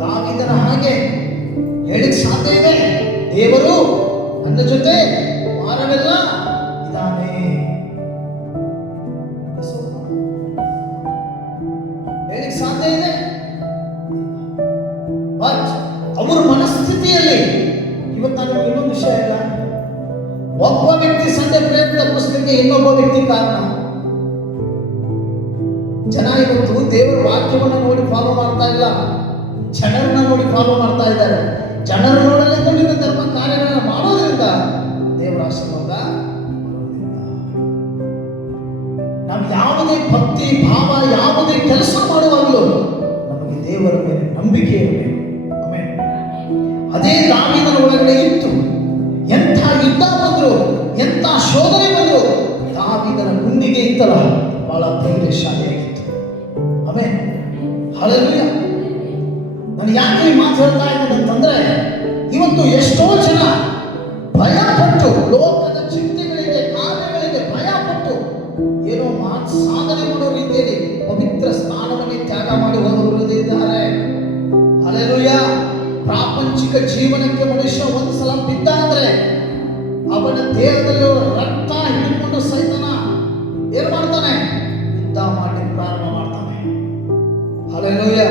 ದಾವೀದನ ಹಾಗೆ ಹೇಳಿಕ್ ಸಾಧ್ಯ ಇದೆ, ದೇವರು ನನ್ನ ಜೊತೆ ವಾರವೆಲ್ಲ ಇದ್ದಾನೆ. ಹೇಳಿಕ್ ಸಾಧ್ಯ ಇದೆ. ಅವರ ಮನಸ್ಥಿತಿಯಲ್ಲಿ ಇವತ್ತು ನಾನು ಇನ್ನೊಂದು ವಿಷಯ ಇಲ್ಲ, ಒಬ್ಬ ವ್ಯಕ್ತಿ ಸಂಡೇ ಪ್ರೇಯರ್ ತಪ್ಪಿಸ್ಲಿಕ್ಕೆ ಇನ್ನೊಬ್ಬ ವ್ಯಕ್ತಿ ಕಾರಣ. ಜನ ಇವತ್ತು ದೇವರ ವಾಕ್ಯವನ್ನು ನೋಡಿ ಫಾಲೋ ಮಾಡ್ತಾ ಇಲ್ಲ, ಜನರನ್ನ ನೋಡಿ ಫಾಲೋ ಮಾಡ್ತಾ ಇದ್ದಾರೆ. ಜನರ ನೋಡಲೇ ಕೊಂಡಿದ್ದ ಧರ್ಮ ಕಾರ್ಯಗಳನ್ನು ಮಾಡೋದ್ರಿಂದ ದೇವರ ಆಶೀರ್ವಾದ ಬರೋದಿಲ್ಲ. ನಾವು ಯಾವುದೇ ಭಕ್ತಿ ಭಾವ, ಯಾವುದೇ ಕೆಲಸ ಮಾಡುವಾಗಲೂ ನಮಗೆ ದೇವರ ಮೇಲೆ ನಂಬಿಕೆ ಇರಬೇಕು. ಆಮೆನ್. ಅದೇ ದಾವೀದನ ಒಳಗಡೆ ಇತ್ತು. ಎಂಥ ಯುದ್ಧ ಬಂದ್ರು, ಎಂಥ ಶೋಧನೆ ಬಂದ್ರು, ದಾವೀದನ ಗುಂಡಿಗೆ ಇತ್ತಲ್ಲ ಬಹಳ ಧೈರ್ಯಶಾಲಿಯಾಗಿತ್ತು. Amen, hallelujah. ನಾನು ಯಾಕೆ ಮಾತಾಡ್ತಾ ಇದ್ದೀನಿ ಅಂತಂದ್ರೆ, ಇವತ್ತು ಎಷ್ಟೋ ಜನ ಭಯಪಟ್ಟು, ಲೋಕದ ಚಿಂತೆಗಳಿಗೆ, ಕಾರ್ಯಗಳಿಗೆ ಭಯಪಟ್ಟು ಏನೋ ಸಾಧನೆ ಮಾಡೋ ರೀತಿಯಲ್ಲಿ ಪವಿತ್ರ ಸ್ಥಾನವನ್ನೇ ತ್ಯಾಗ ಮಾಡಿ ಹೋದವರಿದ್ದಾರೆ. ಹಲ್ಲೆಲೂಯಾ. ಪ್ರಾಪಂಚಿಕ ಜೀವನಕ್ಕೆ ಮನುಷ್ಯ ಒಂದು ಸಲ ಬಿದ್ದ ಅಂದ್ರೆ ಅವನ ದೇಹದಲ್ಲಿ ರಕ್ತ ಹಿಡಿದುಕೊಂಡು ಸೈತನ ಏನ್ ಮಾಡ್ತಾನೆ? ಯುದ್ಧ ಮಾಡಿ ಪ್ರಾರಂಭ ಮಾಡ್ತಾನೆ. ಹಲ್ಲೆಲೂಯಾ.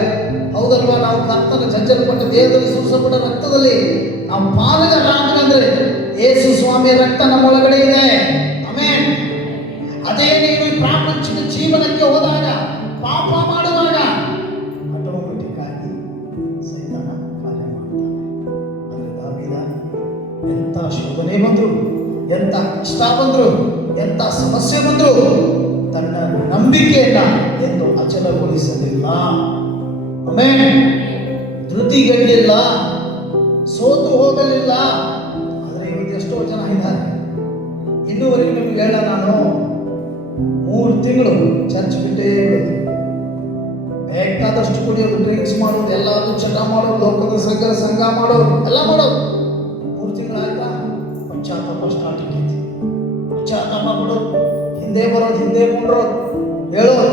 ಹೌದಲ್ವಾ? ನಾವು ಕರ್ತನ ಜಜ್ಜಲ್ಪಟ್ಟ ದೇಹದಲ್ಲಿ ಸುರಿಸಲ್ಪಟ್ಟ ರಕ್ತದಲ್ಲಿ ನಾವು ಪಾಲುಗಾರರಾಗಬೇಕಂದ್ರೆ ಯೇಸು ಸ್ವಾಮಿಯ ರಕ್ತ ನಮ್ಮ ಒಳಗಡೆ ಇದೆ. ಆಮೆನ್. ಅದೇ ನೀನು ಪ್ರಾಪಂಚಿಕ ಜೀವನಕ್ಕೆ ಹೋದಾಗ, ಪಾಪ ಮಾಡುವಾಗ ಆಟೋಮೆಟಿಕ್ ಆಗಿ ಸೈತಾನ ಕಾರ್ಯ ಮಾಡ್ತಾನೆ. ಆದರೆ ದಾವೀದ ಎಂಥ ಶೋಧನೆ ಬಂದ್ರು, ಎಂಥ ಕಷ್ಟ ಬಂದ್ರು, ಎಂಥ ಸಮಸ್ಯೆ ಬಂದ್ರು, ತನ್ನ ನಂಬಿಕೆಯನ್ನ ಎಂದು ಅಚಲಗೊಳಿಸಲಿಲ್ಲ. ಆಮೆನ್. ಧೃತಿಗೆಡಲಿಲ್ಲ, ಸೋತು ಹೋಗಲಿಲ್ಲ. ಆದರೆ ಇವತ್ತು ಎಷ್ಟೋ ಜನ ಇದ್ದಾರೆ, ಇನ್ನೂವರೆಗೂ ನಿಮ್ಗೆ ಹೇಳ, ನಾನು 3 ತಿಂಗಳು ಚರ್ಚ್ ಬಿಟ್ಟೇ ಬಿಡೋದು, ಬೇಕಾದಷ್ಟು ಕುಡಿಯೋದು, ಡ್ರಿಂಕ್ಸ್ ಮಾಡೋದು, ಎಲ್ಲಾದ್ರೂ ಚಟ ಮಾಡೋದು, ಲೋಕದ ಸಂಘ ಮಾಡೋದು, ಎಲ್ಲ ಮಾಡೋದು. 3 ತಿಂಗಳಾಯ್ತಾ ಪಶ್ಚಾತ್ತಾಪ ಸ್ಟಾರ್ಟ್ ಆಗೈತಿ. ಪಶ್ಚಾತ್ತಾಪ ಬಿಡೋದು, ಹಿಂದೆ ಬರೋದು, ಹಿಂದೆ ಮುಂಡ್ರೋದು, ಹೇಳೋದು.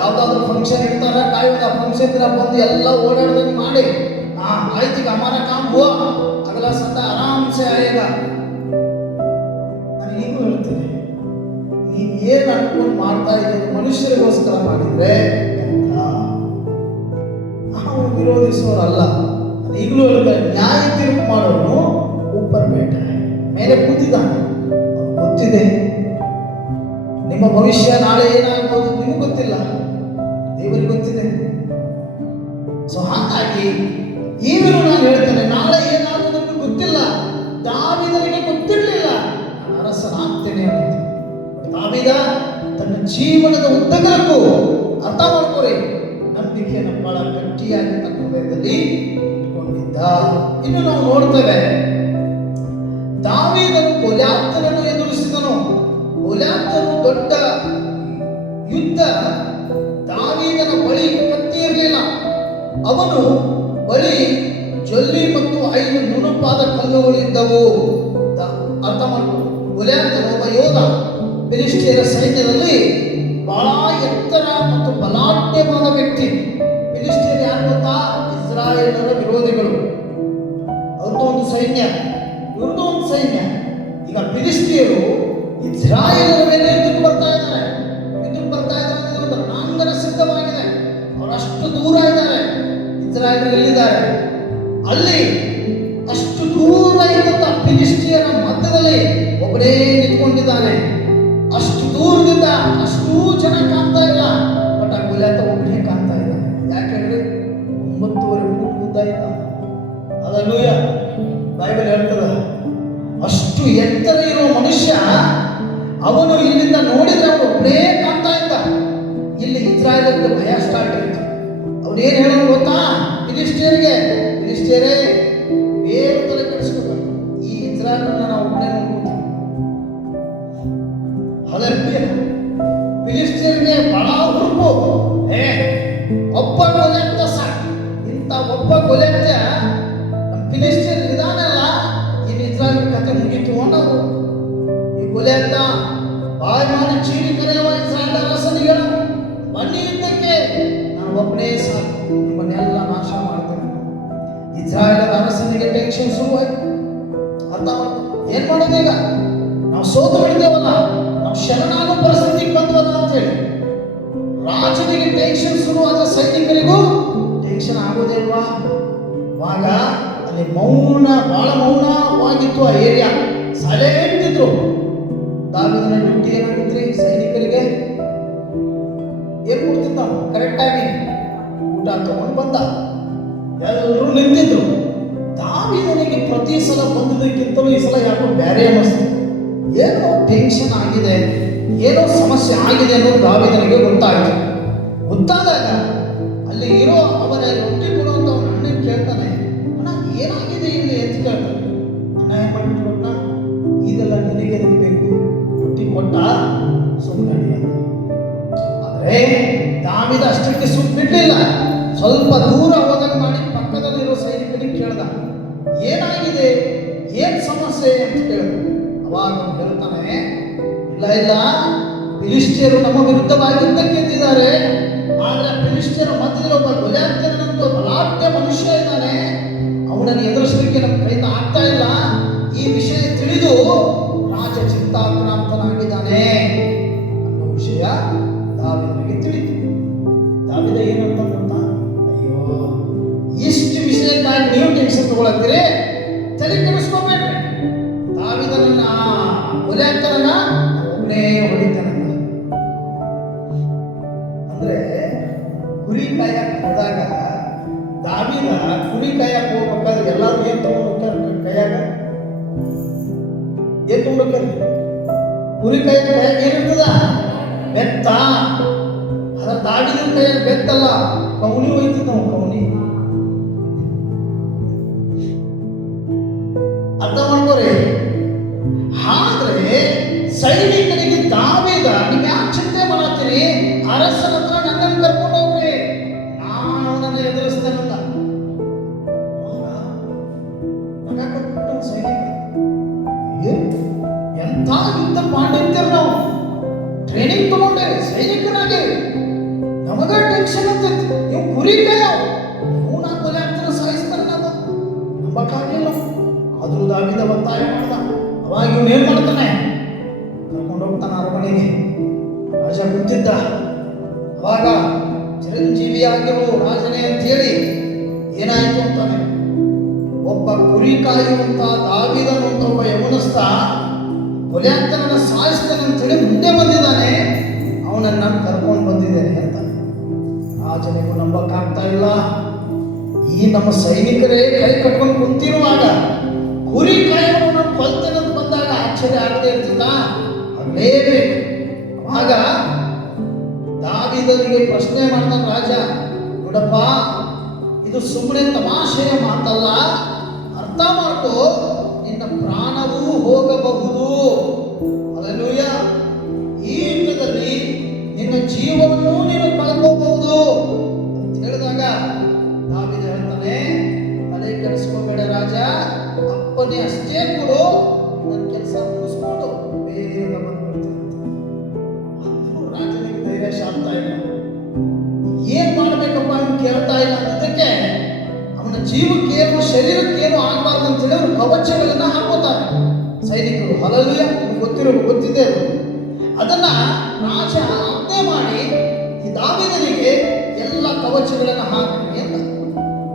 ಯಾವ್ದಾದ್ರು ಫಂಕ್ಷನ್ ಇರ್ತಾರ, ಕಾಯೋದ ಫಂಕ್ಷನ್ ದಿನ ಬಂದು ಎಲ್ಲ ಓಡಾಡ್ದಂಗೆ ಮಾಡಿ, ಆಯ್ತು ಈಗ ಹಮಾರ ಕಾಮ್ ಹುआ, ಅಗಲ ಸಂಡೇ ಆರಾಮ್ ಸೆ ಆಯೇಗಾ. ನಾನು ಈಗೂ ಹೇಳ್ತೀನಿ, ನೀನು ಏನು ಅನ್ಕೊಂಡು ಮಾಡ್ತಾ ಇದ್ದೀನಿ ಮನುಷ್ಯರಿಗೋಸ್ಕರ ಮಾಡಿದ್ರೆ ವಿರೋಧಿಸುವವರಲ್ಲ. ಈಗಲೂ ಹೇಳ್ತಾರೆ, ನ್ಯಾಯ ತೀರ್ಪು ಮಾಡೋನು ऊपर बैठा है, ಮೇಲೆ ಕೂತಿದ್ದಾನೆ. ಅವ್ನು ಗೊತ್ತಿದೆ ನಿಮ್ಮ ಭವಿಷ್ಯ ನಾಳೆ ಏನಾಗ್ಬೋದು ನಿಮಗೆ ಗೊತ್ತಿಲ್ಲ, ದೇವರಿಗೆ ಗೊತ್ತಿದೆ. ಸೊ ಹಾಗಾಗಿ ಈಗಲೂ ನಾನು ಹೇಳ್ತೇನೆ, ನಾಳೆ ಏನಾಗೋದು ನಿಮಗೆ ಗೊತ್ತಿಲ್ಲ. ದಾವೀದನಿಗೆ ಗೊತ್ತಿರಲಿಲ್ಲ ನಾನು ಅರಸನಾಗ್ತೇನೆ ಅಂತ. ದಾವೀದ ತನ್ನ ಜೀವನದ ಉದ್ದಗಲಕ್ಕೂ ಅರ್ಥ ಮಾಡ್ಕೋರಿ, ನಂಬಿಕೆಯನ್ನು ಬಹಳ ಗಟ್ಟಿಯಾಗಿ ತನ್ನ ಹೃದಯದಲ್ಲಿ ಇಟ್ಕೊಂಡಿದ್ದ. ಇನ್ನು ನಾವು ನೋಡ್ತೇವೆ, ದಾವೀದನು ಗೊಲ್ಯಾತನನ್ನು ಎದುರಿಸಿದನು. ಗೊಲ್ಯಾತನು ದೊಡ್ಡ ಯುದ್ಧ. ದಾವೀದನ ಬಳಿ ಕತ್ತಿ ಇರಲಿಲ್ಲ, ಅವನು ಬಳಿ ಜೊಲ್ಲಿ ಮತ್ತು 5 ನುಣುಪಾದ ಕಲ್ಲುಗಳಿದ್ದವು. ಅರ್ಥ ಮಾಡ್ಕೊಂಡು, ಗೊಲ್ಯಾತನು ಒಬ್ಬ ಯೋಧ, ಫಿಲಿಷ್ಟಿಯರ ಸೈನ್ಯದಲ್ಲಿ ಬಹಳ ಎತ್ತರ ಮತ್ತು ಬಲಾಢ್ಯವಾದ ವ್ಯಕ್ತಿ. ಫಿಲಿಷ್ಟಿಯರು ಯಾರು ಗೊತ್ತಾ? ಇಸ್ರಾಯೇಲರ ವಿರೋಧಿಗಳು. ಅವ್ರದ್ದು ಒಂದು ಸೈನ್ಯ, ಇವ್ರದ್ದು ಒಂದು ಸೈನ್ಯ. ಈಗ ಫಿಲಿಷ್ಟಿಯರು ಇಸ್ರಾಯೇಲರ ಮೇಲೆ ಯುದ್ಧಕ್ಕೆ ಬರ್ತಾ ಇದ್ದಾರೆ ಅಂದ್ರೆ ರಣಾಂಗಣ ಸಿದ್ಧವಾಗಿದೆ. ಅವರಷ್ಟು ದೂರ ಇದ್ದಾರೆ, ಇಸ್ರಾಯೇಲರು ಎಲ್ಲಿದ್ದಾರೆ ಅಲ್ಲಿ. ಅಷ್ಟು ದೂರ ಇದ್ದಂತ ಫಿಲಿಷ್ಟಿಯರ ಮಧ್ಯದಲ್ಲಿ ಒಬ್ಬನೇ ನಿಂತ್ಕೊಂಡಿದ್ದಾನೆ. ಅಷ್ಟು ದೂರದಿಂದ ಅಷ್ಟೂ ಜನ ಕಾಣ್ತಾ ಇಲ್ಲ, ಬಟ್ ಆ ಗೊಲ್ಯಾತ ಒಬ್ಬನೇ ಕಾಣ್ತಾ ಇದ್ದಾನೆ. ಯಾಕೆ ಹೇಳಿ, 9 ಉದ್ದ ಇದ್ದ. ಹಲ್ಲೆಲೂಯ. ಬೈಬಲ್ ಹೇಳ್ತದ, ಅಷ್ಟು ಎತ್ತರ ಇರೋ ಮನುಷ್ಯ ಅವನು ಇಲ್ಲಿಂದ ನೋಡಿದ್ರೆ ಅವನು ಒಬ್ಬನೇ ಕಾಣ್ತಾ ಇದ್ದ. ಇಲ್ಲಿ ಇಸ್ರಾಯೇಲರಿಗೆ ಭಯ ಸ್ಟಾರ್ಟ್ ಆಯ್ತು. ಅವನೇನು ಹೇಳೋದು ಗೊತ್ತಾ? ಫಿಲಿಷ್ಟಿಯರೇ ಬೇರೆ ತಲೆ ಕೆಡಿಸ್ಕೋಬೇಕು, ಈ ಇಸ್ರಾಯೇಲನ್ನ ನಾವು ಒಬ್ಬನೇ ನೋಡ್ಕೊತೀವಿ. ಹಲ್ಲೆಲೂಯ. ಫಿಲಿಷ್ಟಿಯರಿಗೆ ಬಹಳ ಹುರುಪು, ಒಬ್ಬ ಗೊಲ್ಯಾತ ಸಾಕು. ಇಂಥ ಒಬ್ಬ ಗೊಲ್ಯಾತ ನಮ್ಮ ಫಿಲಿಷ್ಟಿಯರ್ ಇದಾನಲ್ಲ, ಇನ್ನು ಇಸ್ರಾಯೇಲ್ ಕತೆ ಮುಗೀತು ಅನ್ನೋರು. ಈ ಗೊಲ್ಯಾತ ಬಾಯಿ ಮಾಡಿ ಚೀರಿ ಕರೆಯುವ ಇಸ್ರಾಯೇಲ್ ಅರಸನಿಗೆ, ಬನ್ನಿ ಯುದ್ಧಕ್ಕೆ, ನಾನು ಒಬ್ಬನೇ ಸಾಕು, ನಿಮ್ಮನ್ನೆಲ್ಲ ನಾಶ ಮಾಡ್ತೇನೆ. ಇಸ್ರಾಯೇಲ್ ಅರಸನಿಗೆ ಟೆನ್ಷನ್ ಶುರುವಾಯ್ತು. ಅರ್ಥ ಏನ್ ಮಾಡೋದು ಈಗ? ನಾವು ಸೋತು ಬಿಡ್ತೇವಲ್ಲ, ನಾವು ಶರಣಾಗೋ ಪರಿಸ್ಥಿತಿಗೆ ಬಂದ್ವಲ್ಲ ಅಂತ ಹೇಳಿ ರಾಜನಿಗೆ ಟೆನ್ಷನ್ ಶುರುವಾದ, ಸೈನಿಕರಿಗೂ ಟೆನ್ಷನ್ ಆಗೋದಿಲ್ವಾ? ಆವಾಗ ಅಲ್ಲಿ ಮೌನ, ಬಹಳ ಮೌನವಾಗಿತ್ತು ಆ ಏರಿಯಾ. ಸೈಲೆಂಟ್ ಇದ್ರು. ದಾವೀದನ ಡ್ಯೂಟಿ ಏನಾಗಿತ್ರಿ? ಸೈನಿಕರಿಗೆ ಏನ್ ಕೊಡ್ತಿದ್ದ? ಕರೆಕ್ಟ್ ಆಗಿ ಊಟ ತಗೊಂಡು ಬಂದ. ಎಲ್ಲರೂ ನಿಂತಿದ್ರು. ದಾವೀದನಿಗೆ ಪ್ರತಿ ಸಲ ಬಂದಿದ್ದಕ್ಕಿಂತಲೂ ಈ ಸಲ ಯಾಕೋ ಬೇರೆ ಅನ್ನಿಸ್ತು. ಏನೋ ಟೆನ್ಷನ್ ಆಗಿದೆ, ಏನೋ ಸಮಸ್ಯೆ ಆಗಿದೆ ಅನ್ನೋದು ದಾವೀದನಿಗೆ ಗೊತ್ತಾಯಿತು. ಗೊತ್ತಾದಾಗ ಅಲ್ಲಿ ಇರೋ ಅವನ ರೊಟ್ಟಿ ಕೊಡುವಂತ ಅವನ ಅಣ್ಣ ಕೇಳ್ತಾನೆ, ಅಣ್ಣ ಏನಾಗಿದೆ ಇಲ್ಲಿ ಅಂತ ಕೇಳ್ತಾನೆ. ಅಣ್ಣ ಏನ್ ಮಾಡಿಬಿಟ್ರು, ಇದೆಲ್ಲ ನಿನಗೆ ಬೇಕು, ರೊಟ್ಟಿ ಕೊಟ್ಟ ಸುಮ್ಮನೆ. ಆದ್ರೆ ದಾವೀದ ಅಷ್ಟಕ್ಕೆ ಸುಟ್ಟು ಬಿಡ್ಲಿಲ್ಲ. ಸ್ವಲ್ಪ ದೂರ ಹೋದಾಗ ಮಾಡಿ ಪಕ್ಕದಲ್ಲಿರೋ ಸೈನಿಕರಿಗೆ ಕೇಳ್ದ, ಏನಾಗಿದೆ, ಏನ್ ಸಮಸ್ಯೆ ಅಂತ ಕೇಳಿದ. ಅವಾಗ ಹೇಳ್ತಾನೆ, ಇಲ್ಲ ಫಿಲಿಷ್ಟಿಯರು ನಮ್ಮ ವಿರುದ್ಧವಾಗಿ ಯುದ್ಧಕ್ಕೆ ಎದ್ದಿದ್ದಾರೆ. ಆದ್ರೆ ಫಿಲಿಷ್ಟಿಯರ ಮಧ್ಯದಲ್ಲಿ ಒಬ್ಬ ಗೊಲ್ಯಾತನಂತ ಬಲಾಢ್ಯ ಮನುಷ್ಯ ಇದ್ದಾನೆ, ಅವನನ್ನು ಎದುರಿಸಲಿಕ್ಕೆ ನಮ್ಮ ಕೈಯಿಂದ ಆಗ್ತಾ ಇಲ್ಲ. ಈ ವಿಷಯ ತಿಳಿದು ರಾಜ ಚಿಂತಾಕ್ರಾಂತನಾಗಿದ್ದಾನೆ ಅನ್ನೋ ವಿಷಯ ದಾವೀದನಿಗೆ ತಿಳಿತು. ದಾವೀದ ಏನಂತ ಗೊತ್ತಾ? ಅಯ್ಯೋ, ಇಷ್ಟು ವಿಷಯಕ್ಕಾಗಿ ನೀವು ಟೆನ್ಷನ್ ತಗೊಳತ್ತೀರಿ, ತಲೆ ಕೆಡಿಸ್ಕೋಬೇಡ್ರಿ. ದಾವೀದನನ್ನ ಗೊಲ್ಯಾತನನ್ನ ಒಬ್ಬನೇ ಹೊಡಿತಾನಂತ. ಅಂದ್ರೆ ಕುರಿ ಕಾಯಕ್ಕೆ ಹೋದಾಗ ದಾವೀದ ಕುರಿ ಕಾಯಕ್ಕೆ ಹೋಗ್ಬೇಕಾದ್ರೆ ಎಲ್ಲಾರು ಏನ್ ತಗೊಂಡ್ಬೇಕಾರೆ ಕೈಯಾಗ ಏನ್ ತಗೊಂಡ್ಬೇಕಾರೆ? ಕುರಿ ಕಾಯಕ್ಕೆ ಏನಿರ್ತದ? ಬೆತ್ತ. ಅದ್ರ ದಾವೀದನ ಕೈಯಾಗ ಬೆತ್ತಲ್ಲ, ಕೌನಿ ಹೋಯ್ತಿದ್ದ. ಕೌನಿ ಅರ್ಥ ಮಾಡ್ಕೋರಿ. ಆದ್ರೆ ಸೈನಿಕರಿಗೆ ದಾವೀದ, ನೀವು ಯಾಕೆ ಚಿಂತೆ ಮಾಡತ್ತೀರಿ, ಅರಸನ ಹತ್ರ ನನ್ನನ್ನು ಕರ್ಕೊಂಡು ಹೋಗ್ರಿ, ನಾನು ಅವನನ್ನು ಎದುರಿಸ್ತೇನಂತ. ಸೈನಿಕ ಎಂಥ ಯುದ್ಧ ಪಾಂಡಿತ್ಯರು, ನಾವು ಟ್ರೈನಿಂಗ್ ತಗೊಂಡೇವೆ ಸೈನಿಕರಾಗಿ, ನಮಗ ಟೆನ್ಷನ್ ಆಗ್ತೈತಿ. ನೀವು ಕುರಿ ಕಾಯ ಇವನ ಗೊಲ್ಯಾತನ ಸಾಯಿಸ್ತಾರೆ, ನಂಬಕ್ಕಾಗಲಿಲ್ಲ. ಆದ್ರೂ ದಾವೀದ ಒತ್ತಾಯ ಮಾಡ್ದ. ಅವಾಗ ಇವನು ಏನ್ ಮಾಡ್ತಾನೆ? ಕರ್ಕೊಂಡು ಹೋಗ್ತಾನೆ ಅರಮನೆಗೆ. ರಾಜ ಗೊತ್ತಿದ್ದ. ಅವಾಗ ಚಿರಂಜೀವಿ ಆಗಿರೋ ರಾಜನೇ ಅಂತ ಹೇಳಿ ಏನಾಯ್ತು ಅಂತಾನೆ, ಒಬ್ಬ ಕುರಿ ಕಾಯುವಂತ ದಾವೀದನು ಅಂತ ಒಬ್ಬ ಯೌವನಸ್ಥ ಗೊಲ್ಯಾತನನ್ನ ಸಾಯಿಸ್ತೇನೆ ಅಂತೇಳಿ ಮುಂದೆ ಬಂದಿದ್ದಾನೆ. ಅವನನ್ನ ಕರ್ಕೊಂಡು ಬಂದಿದ್ದೇನೆ ಅಂತ. ರಾಜನಿಗೂ ನಂಬಕ್ಕಾಗ್ತಾ ಇಲ್ಲ. ಈ ನಮ್ಮ ಸೈನಿಕರೇ ಕೈ ಕಟ್ಕೊಂಡು ಕುಂತಿರುವಾಗ ಕುರಿ ಕಾಯುವವನ್ನ ಕೊಲ್ತೇನೆ ಅಂತ ಬಂದಾಗ ಆಶ್ಚರ್ಯ ಆಗದೆ ಇರ್ತಿದ್ದ. ಆಗಲೇಬೇಕು. ಆಗ ದಾವೀದನಿಗೆ ಪ್ರಶ್ನೆ ಮಾಡ್ತಾನೆ ರಾಜ, ನೋಡಪ್ಪ, ಇದು ಸುಮ್ಮನೆ ತಮಾಷೆಯ ಮಾತಲ್ಲ, ಅರ್ಥ ಮಾಡ್ಕೋ, ನಿನ್ನ ಪ್ರಾಣವೂ ಹೋಗಬಹುದು. ಹಲ್ಲೆಲೂಯಾ. ಈ ಯುದ್ಧದಲ್ಲಿ ನಿನ್ನ ಜೀವವನ್ನು ನೀನು ಕಳ್ಕೋಬಹುದು ಅಂತ ಹೇಳಿದಾಗ ದಾವೀದ ಹೇಳ್ತಾನೆ, ತಲೆ ಕೆಡಿಸ್ಕೋಬೇಡ ರಾಜ, ಅಪ್ಪನೇ ಅಷ್ಟೇ ಕೊಡು, ನನ್ನ ಕೆಲಸ ಮುಗಿಸ್ಕೊಂಡು ಬೇಗ ಬಂದ್ಬಿಡ್ತೀನಿ. ರಾಜನಿಗೆ ಧೈರ್ಯ ಶಾಂತ ಇಲ್ಲ. ಏನ್ ಮಾಡ್ಬೇಕಪ್ಪ ಅಂತ ಕೇಳ್ತಾ ಇಲ್ಲ. ಅದಕ್ಕೆ ಅವನ ಜೀವಕ್ಕೇನು ಶರೀರಕ್ಕೇನು ಆಗಬಾರ್ದು ಅಂತ ಹೇಳಿ ಅವರು ಕವಚಗಳನ್ನ ಹಾಕೋತಾರೆ ಸೈನಿಕರು. ಹಲ್ಲೆಲೂಯಾ. ಗೊತ್ತಿದೆ ಅದು. ಅದನ್ನ ರಾಜ ಆಜ್ಞೆ ಮಾಡಿ ಈ ದಾವೀದನಿಗೆ ಎಲ್ಲ ಕವಚಗಳನ್ನ ಹಾಕಿ ಅಂತ.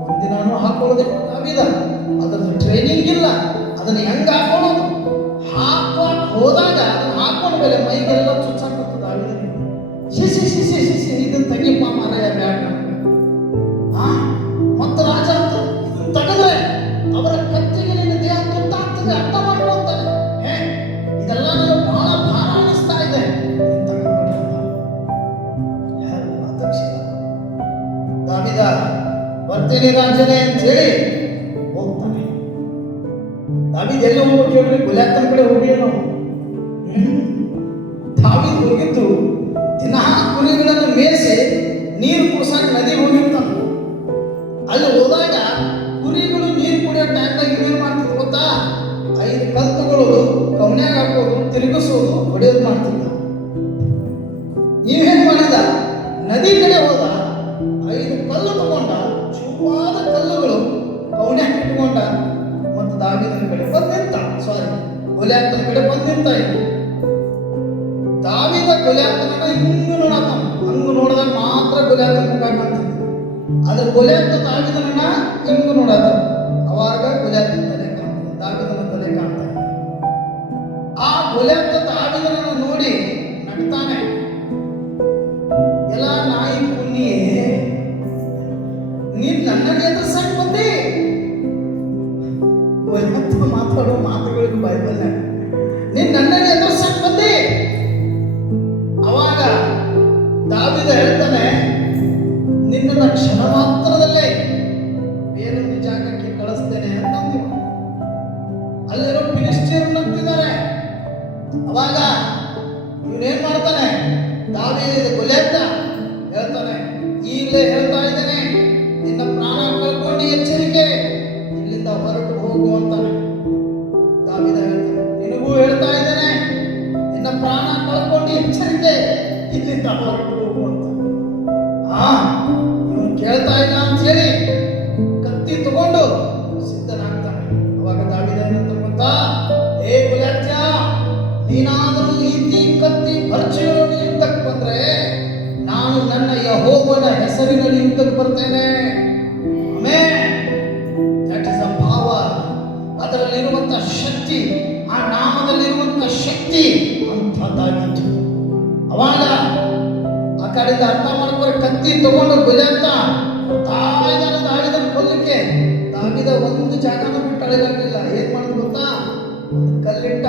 ಒಂದಿನಾನು ಹಾಕೊಳ್ಳೋದಿಲ್ಲ ದಾವೀದ. ಅದ್ರದ್ದು ಟ್ರೈನಿಂಗ್ ಇಲ್ಲ. ಅದನ್ನ ಹೆಂಗ ಹಾಕೊಳ್ಳೋದು, ಹಾಕೊಂಡು ಹೋದಾಗ ಅದನ್ನ ಹಾಕೊಂಡ ಮೇಲೆ ಮೈಗೆಲ್ಲ ಚುಚ್ಚಾಕತ್ತು ದಾವೀದನಿಗೆ. ಶಿಸಿ ಶಿಸಿ ಶಿಸಿ ಇದನ್ನ ತೆಗಿಪ್ಪ ಮಾರಾಯ ಬ್ಯಾಡ. ಮತ್ತೆ ರಾಜ ಅಂತ ಇದನ್ನ ತೆಗೆದ್ರೆ ಅವರ ಕತ್ತಿಗೆ ನಿನ್ನ ದೇಹ ತುತ್ತಾಗ್ತದೆ, ಅರ್ಥ ಮಾಡ್ಕೊಳ್ತಾನೆ. ಇದೆಲ್ಲ ನನಗೆ ಬಹಳ ಭಾರ ಅನಿಸ್ತಾ ಇದೆ. ದಾವೀದ ಬರ್ತೀನಿ ರಾಜನೇ ಅಂತ ಹೇಳಿ ಹೋಗ್ತಾನೆ. ದಾವೀದ ಎಲ್ಲಿ ಹೋಗ್ಬೇಕು ಹೇಳ್ರಿ? ಗೊಲ್ಯಾತನ ಕಡೆ ಹೋಗ್ಲೇನೋ. ದಾವೀದ ಹೋಗಿದ್ದು ದಿನಾ ಕುರಿಗಳನ್ನು ಮೇಯಿಸಿ ನೀರು ಕುಡ್ಸಾಕ ನದಿಗೆ ಹೋಗಿರ್ತಾನೆ. ಅಲ್ಲಿ ಹೋದಾಗ ಕುರಿಗಳು ನೀರು ಕುಡಿಯೋ ಟೈಮ್ದಾಗ ಏನೇನು ಮಾಡ್ತಿದ್ರು ಗೊತ್ತಾ? 5 ಕಲ್ಲುಗಳು ಕವನ್ಯಾಗ ಹಾಕೋದು, ತಿರುಗಿಸೋದು, ಹೊಡೆಯೋದು ಮಾಡ್ತಿದ್ದ. ನೀವೇನ್ ಮಾಡಿದ? ನದಿ ಕಡೆ ಹೋದ, 5 ಕಲ್ಲು ತಗೊಂಡ, ಚೂಪಾದ ಕಲ್ಲುಗಳು ಕವನ್ಯಾಗ ಇಟ್ಕೊಂಡ, ಮತ್ತು ದಾವೀದನ ಕಡೆ ಬಂದು ನಿಂತ. ಗೊಲ್ಯಾತನ ಕಡೆ ಬಂದು ನಿಂತ. ದಾವೀದ ಗೊಲ್ಯಾತನನ್ನ ಹಿಂಗ ನೋಡತಾನ. ಹಂಗ ನೋಡಿದಾಗ ಮಾತ್ರ ಗೊಲ್ಯಾತನ ಮುಖ ಕಾಣ್ತಿದ್ದ. ಆದ್ರೆ ಗೊಲ್ಯಾತ ದಾವೀದನನ್ನ ಹಿಂಗ ನೋಡತಾನ. ಅವಾಗ ಗೊಲ್ಯಾತನ ತಲೆ ಕಾಣ್ತದೆ, ದಾವೀದನ ತಲೆ ಕಾಣ್ತಾನೆ. ಆ ಗೊಲ್ಯಾತ ದಾವೀದನನ್ನ ನೋಡಿ ನಗ್ತಾನೆ. ಎಲ್ಲ ನಾಯಿ ಪುಣ್ಯೆ, ನೀನ್ ನನ್ನನ್ನು ಎದುರಿಸಕ್ ಬಂದಿ. ಗೊಲ್ಯಾತ ಮಾತಾಡೋ ಮಾತುಗಳಿಗೆ ಬೈಬಲ್, ನೀನ್ ನನ್ನನ್ನು ಎದುರಿಸಕ್ ಬಂದಿ. ಅವಾಗ ದಾವೀದ ಹೇಳ್ತಾನೆ, ನಿನ್ನನ್ನ ಕ್ಷಣ ಮಾತ್ರದಲ್ಲೇ ಬೇರೊಂದು ಜಾಗಕ್ಕೆ ಕಳಿಸ್ತೇನೆ ಅಂತ ಅಂದಿವ. ಅಲ್ಲಿರೋ ಫಿಲಿಸ್ಟಿಯರು ನಗ್ತಿದ್ದಾರೆ. ಅವಾಗ ಇವನೇನ್ ಮಾಡ್ತಾನೆ? ದಾವೀದ ಗೊಲ್ಯಾತ ಹೇಳ್ತಾನೆ, ಈಗಲೇ ಹೇಳ್ತಾ ಇದ್ದೇನೆ, ನಿನ್ನ ಪ್ರಾಣ ಕಳ್ಕೊಂಡು ಎಚ್ಚರಿಕೆ, ಇಲ್ಲಿಂದ ಹೊರಟು ಹೋಗು ಅಂತಾನೆ. ದಾವೀದ ಹೇಳ್ತಾನೆ, ನಿನಗೂ ಹೇಳ್ತಾ ಇದ್ದೇನೆ, ನಿನ್ನ ಪ್ರಾಣ ಕಳ್ಕೊಂಡು ಎಚ್ಚರಿಕೆ, ಇಲ್ಲಿಂದ ಹೊರಟು ಹೋಗು ಅಂತ. ಇವನು ಕೇಳ್ತಾ ಇಲ್ಲ ಅಂತ ಹೇಳಿ ಕತ್ತಿ ತಗೊಂಡು ಸಿದ್ಧನಾಗ್ತಾನೆ. ಅವಾಗ ದಾವೀದ ಏನಂತ ಗೊತ್ತಾ? ಏ ಗೊಲ್ಯಾತ್ಯ, ನೀನಾದರೂ ಈತಿ ಕತ್ತಿ ಭರ್ಜಿಯಲ್ಲಿ ಯುದ್ಧಕ್ಕೆ ಬಂದ್ರೆ ನಾನು ನನ್ನ ಯೆಹೋವನ ಹೆಸರಿನಲ್ಲಿ ಯುದ್ಧಕ್ಕೆ ಬರ್ತೇನೆ. Amen. That is the power. ಅದರಲ್ಲಿರುವಂತ ಶಕ್ತಿ, ಆ ನಾಮದಲ್ಲಿರುವಂತ ಶಕ್ತಿ ಅಂಥದ್ದಾಗಿತ್ತು. ಅವಾಗ ಆ ಕಡೆಯಿಂದ ಅರ್ಥ ಮಾಡ್ಕೊಂಡು ಕತ್ತಿ ತಗೊಂಡು ಗೊಲ್ಯಾತ ದಾವೀದನ ಕೊಲ್ಲಕ್ಕೆ ದಾವೀದ ಒಂದು ಜಾಗನ ಬಿಟ್ಟು ಅಳೆದಾಗಲಿಲ್ಲ. ಏನ್ ಮಾಡೋದು ಗೊತ್ತಾ? ಕಲ್ಲಿಟ್ಟ,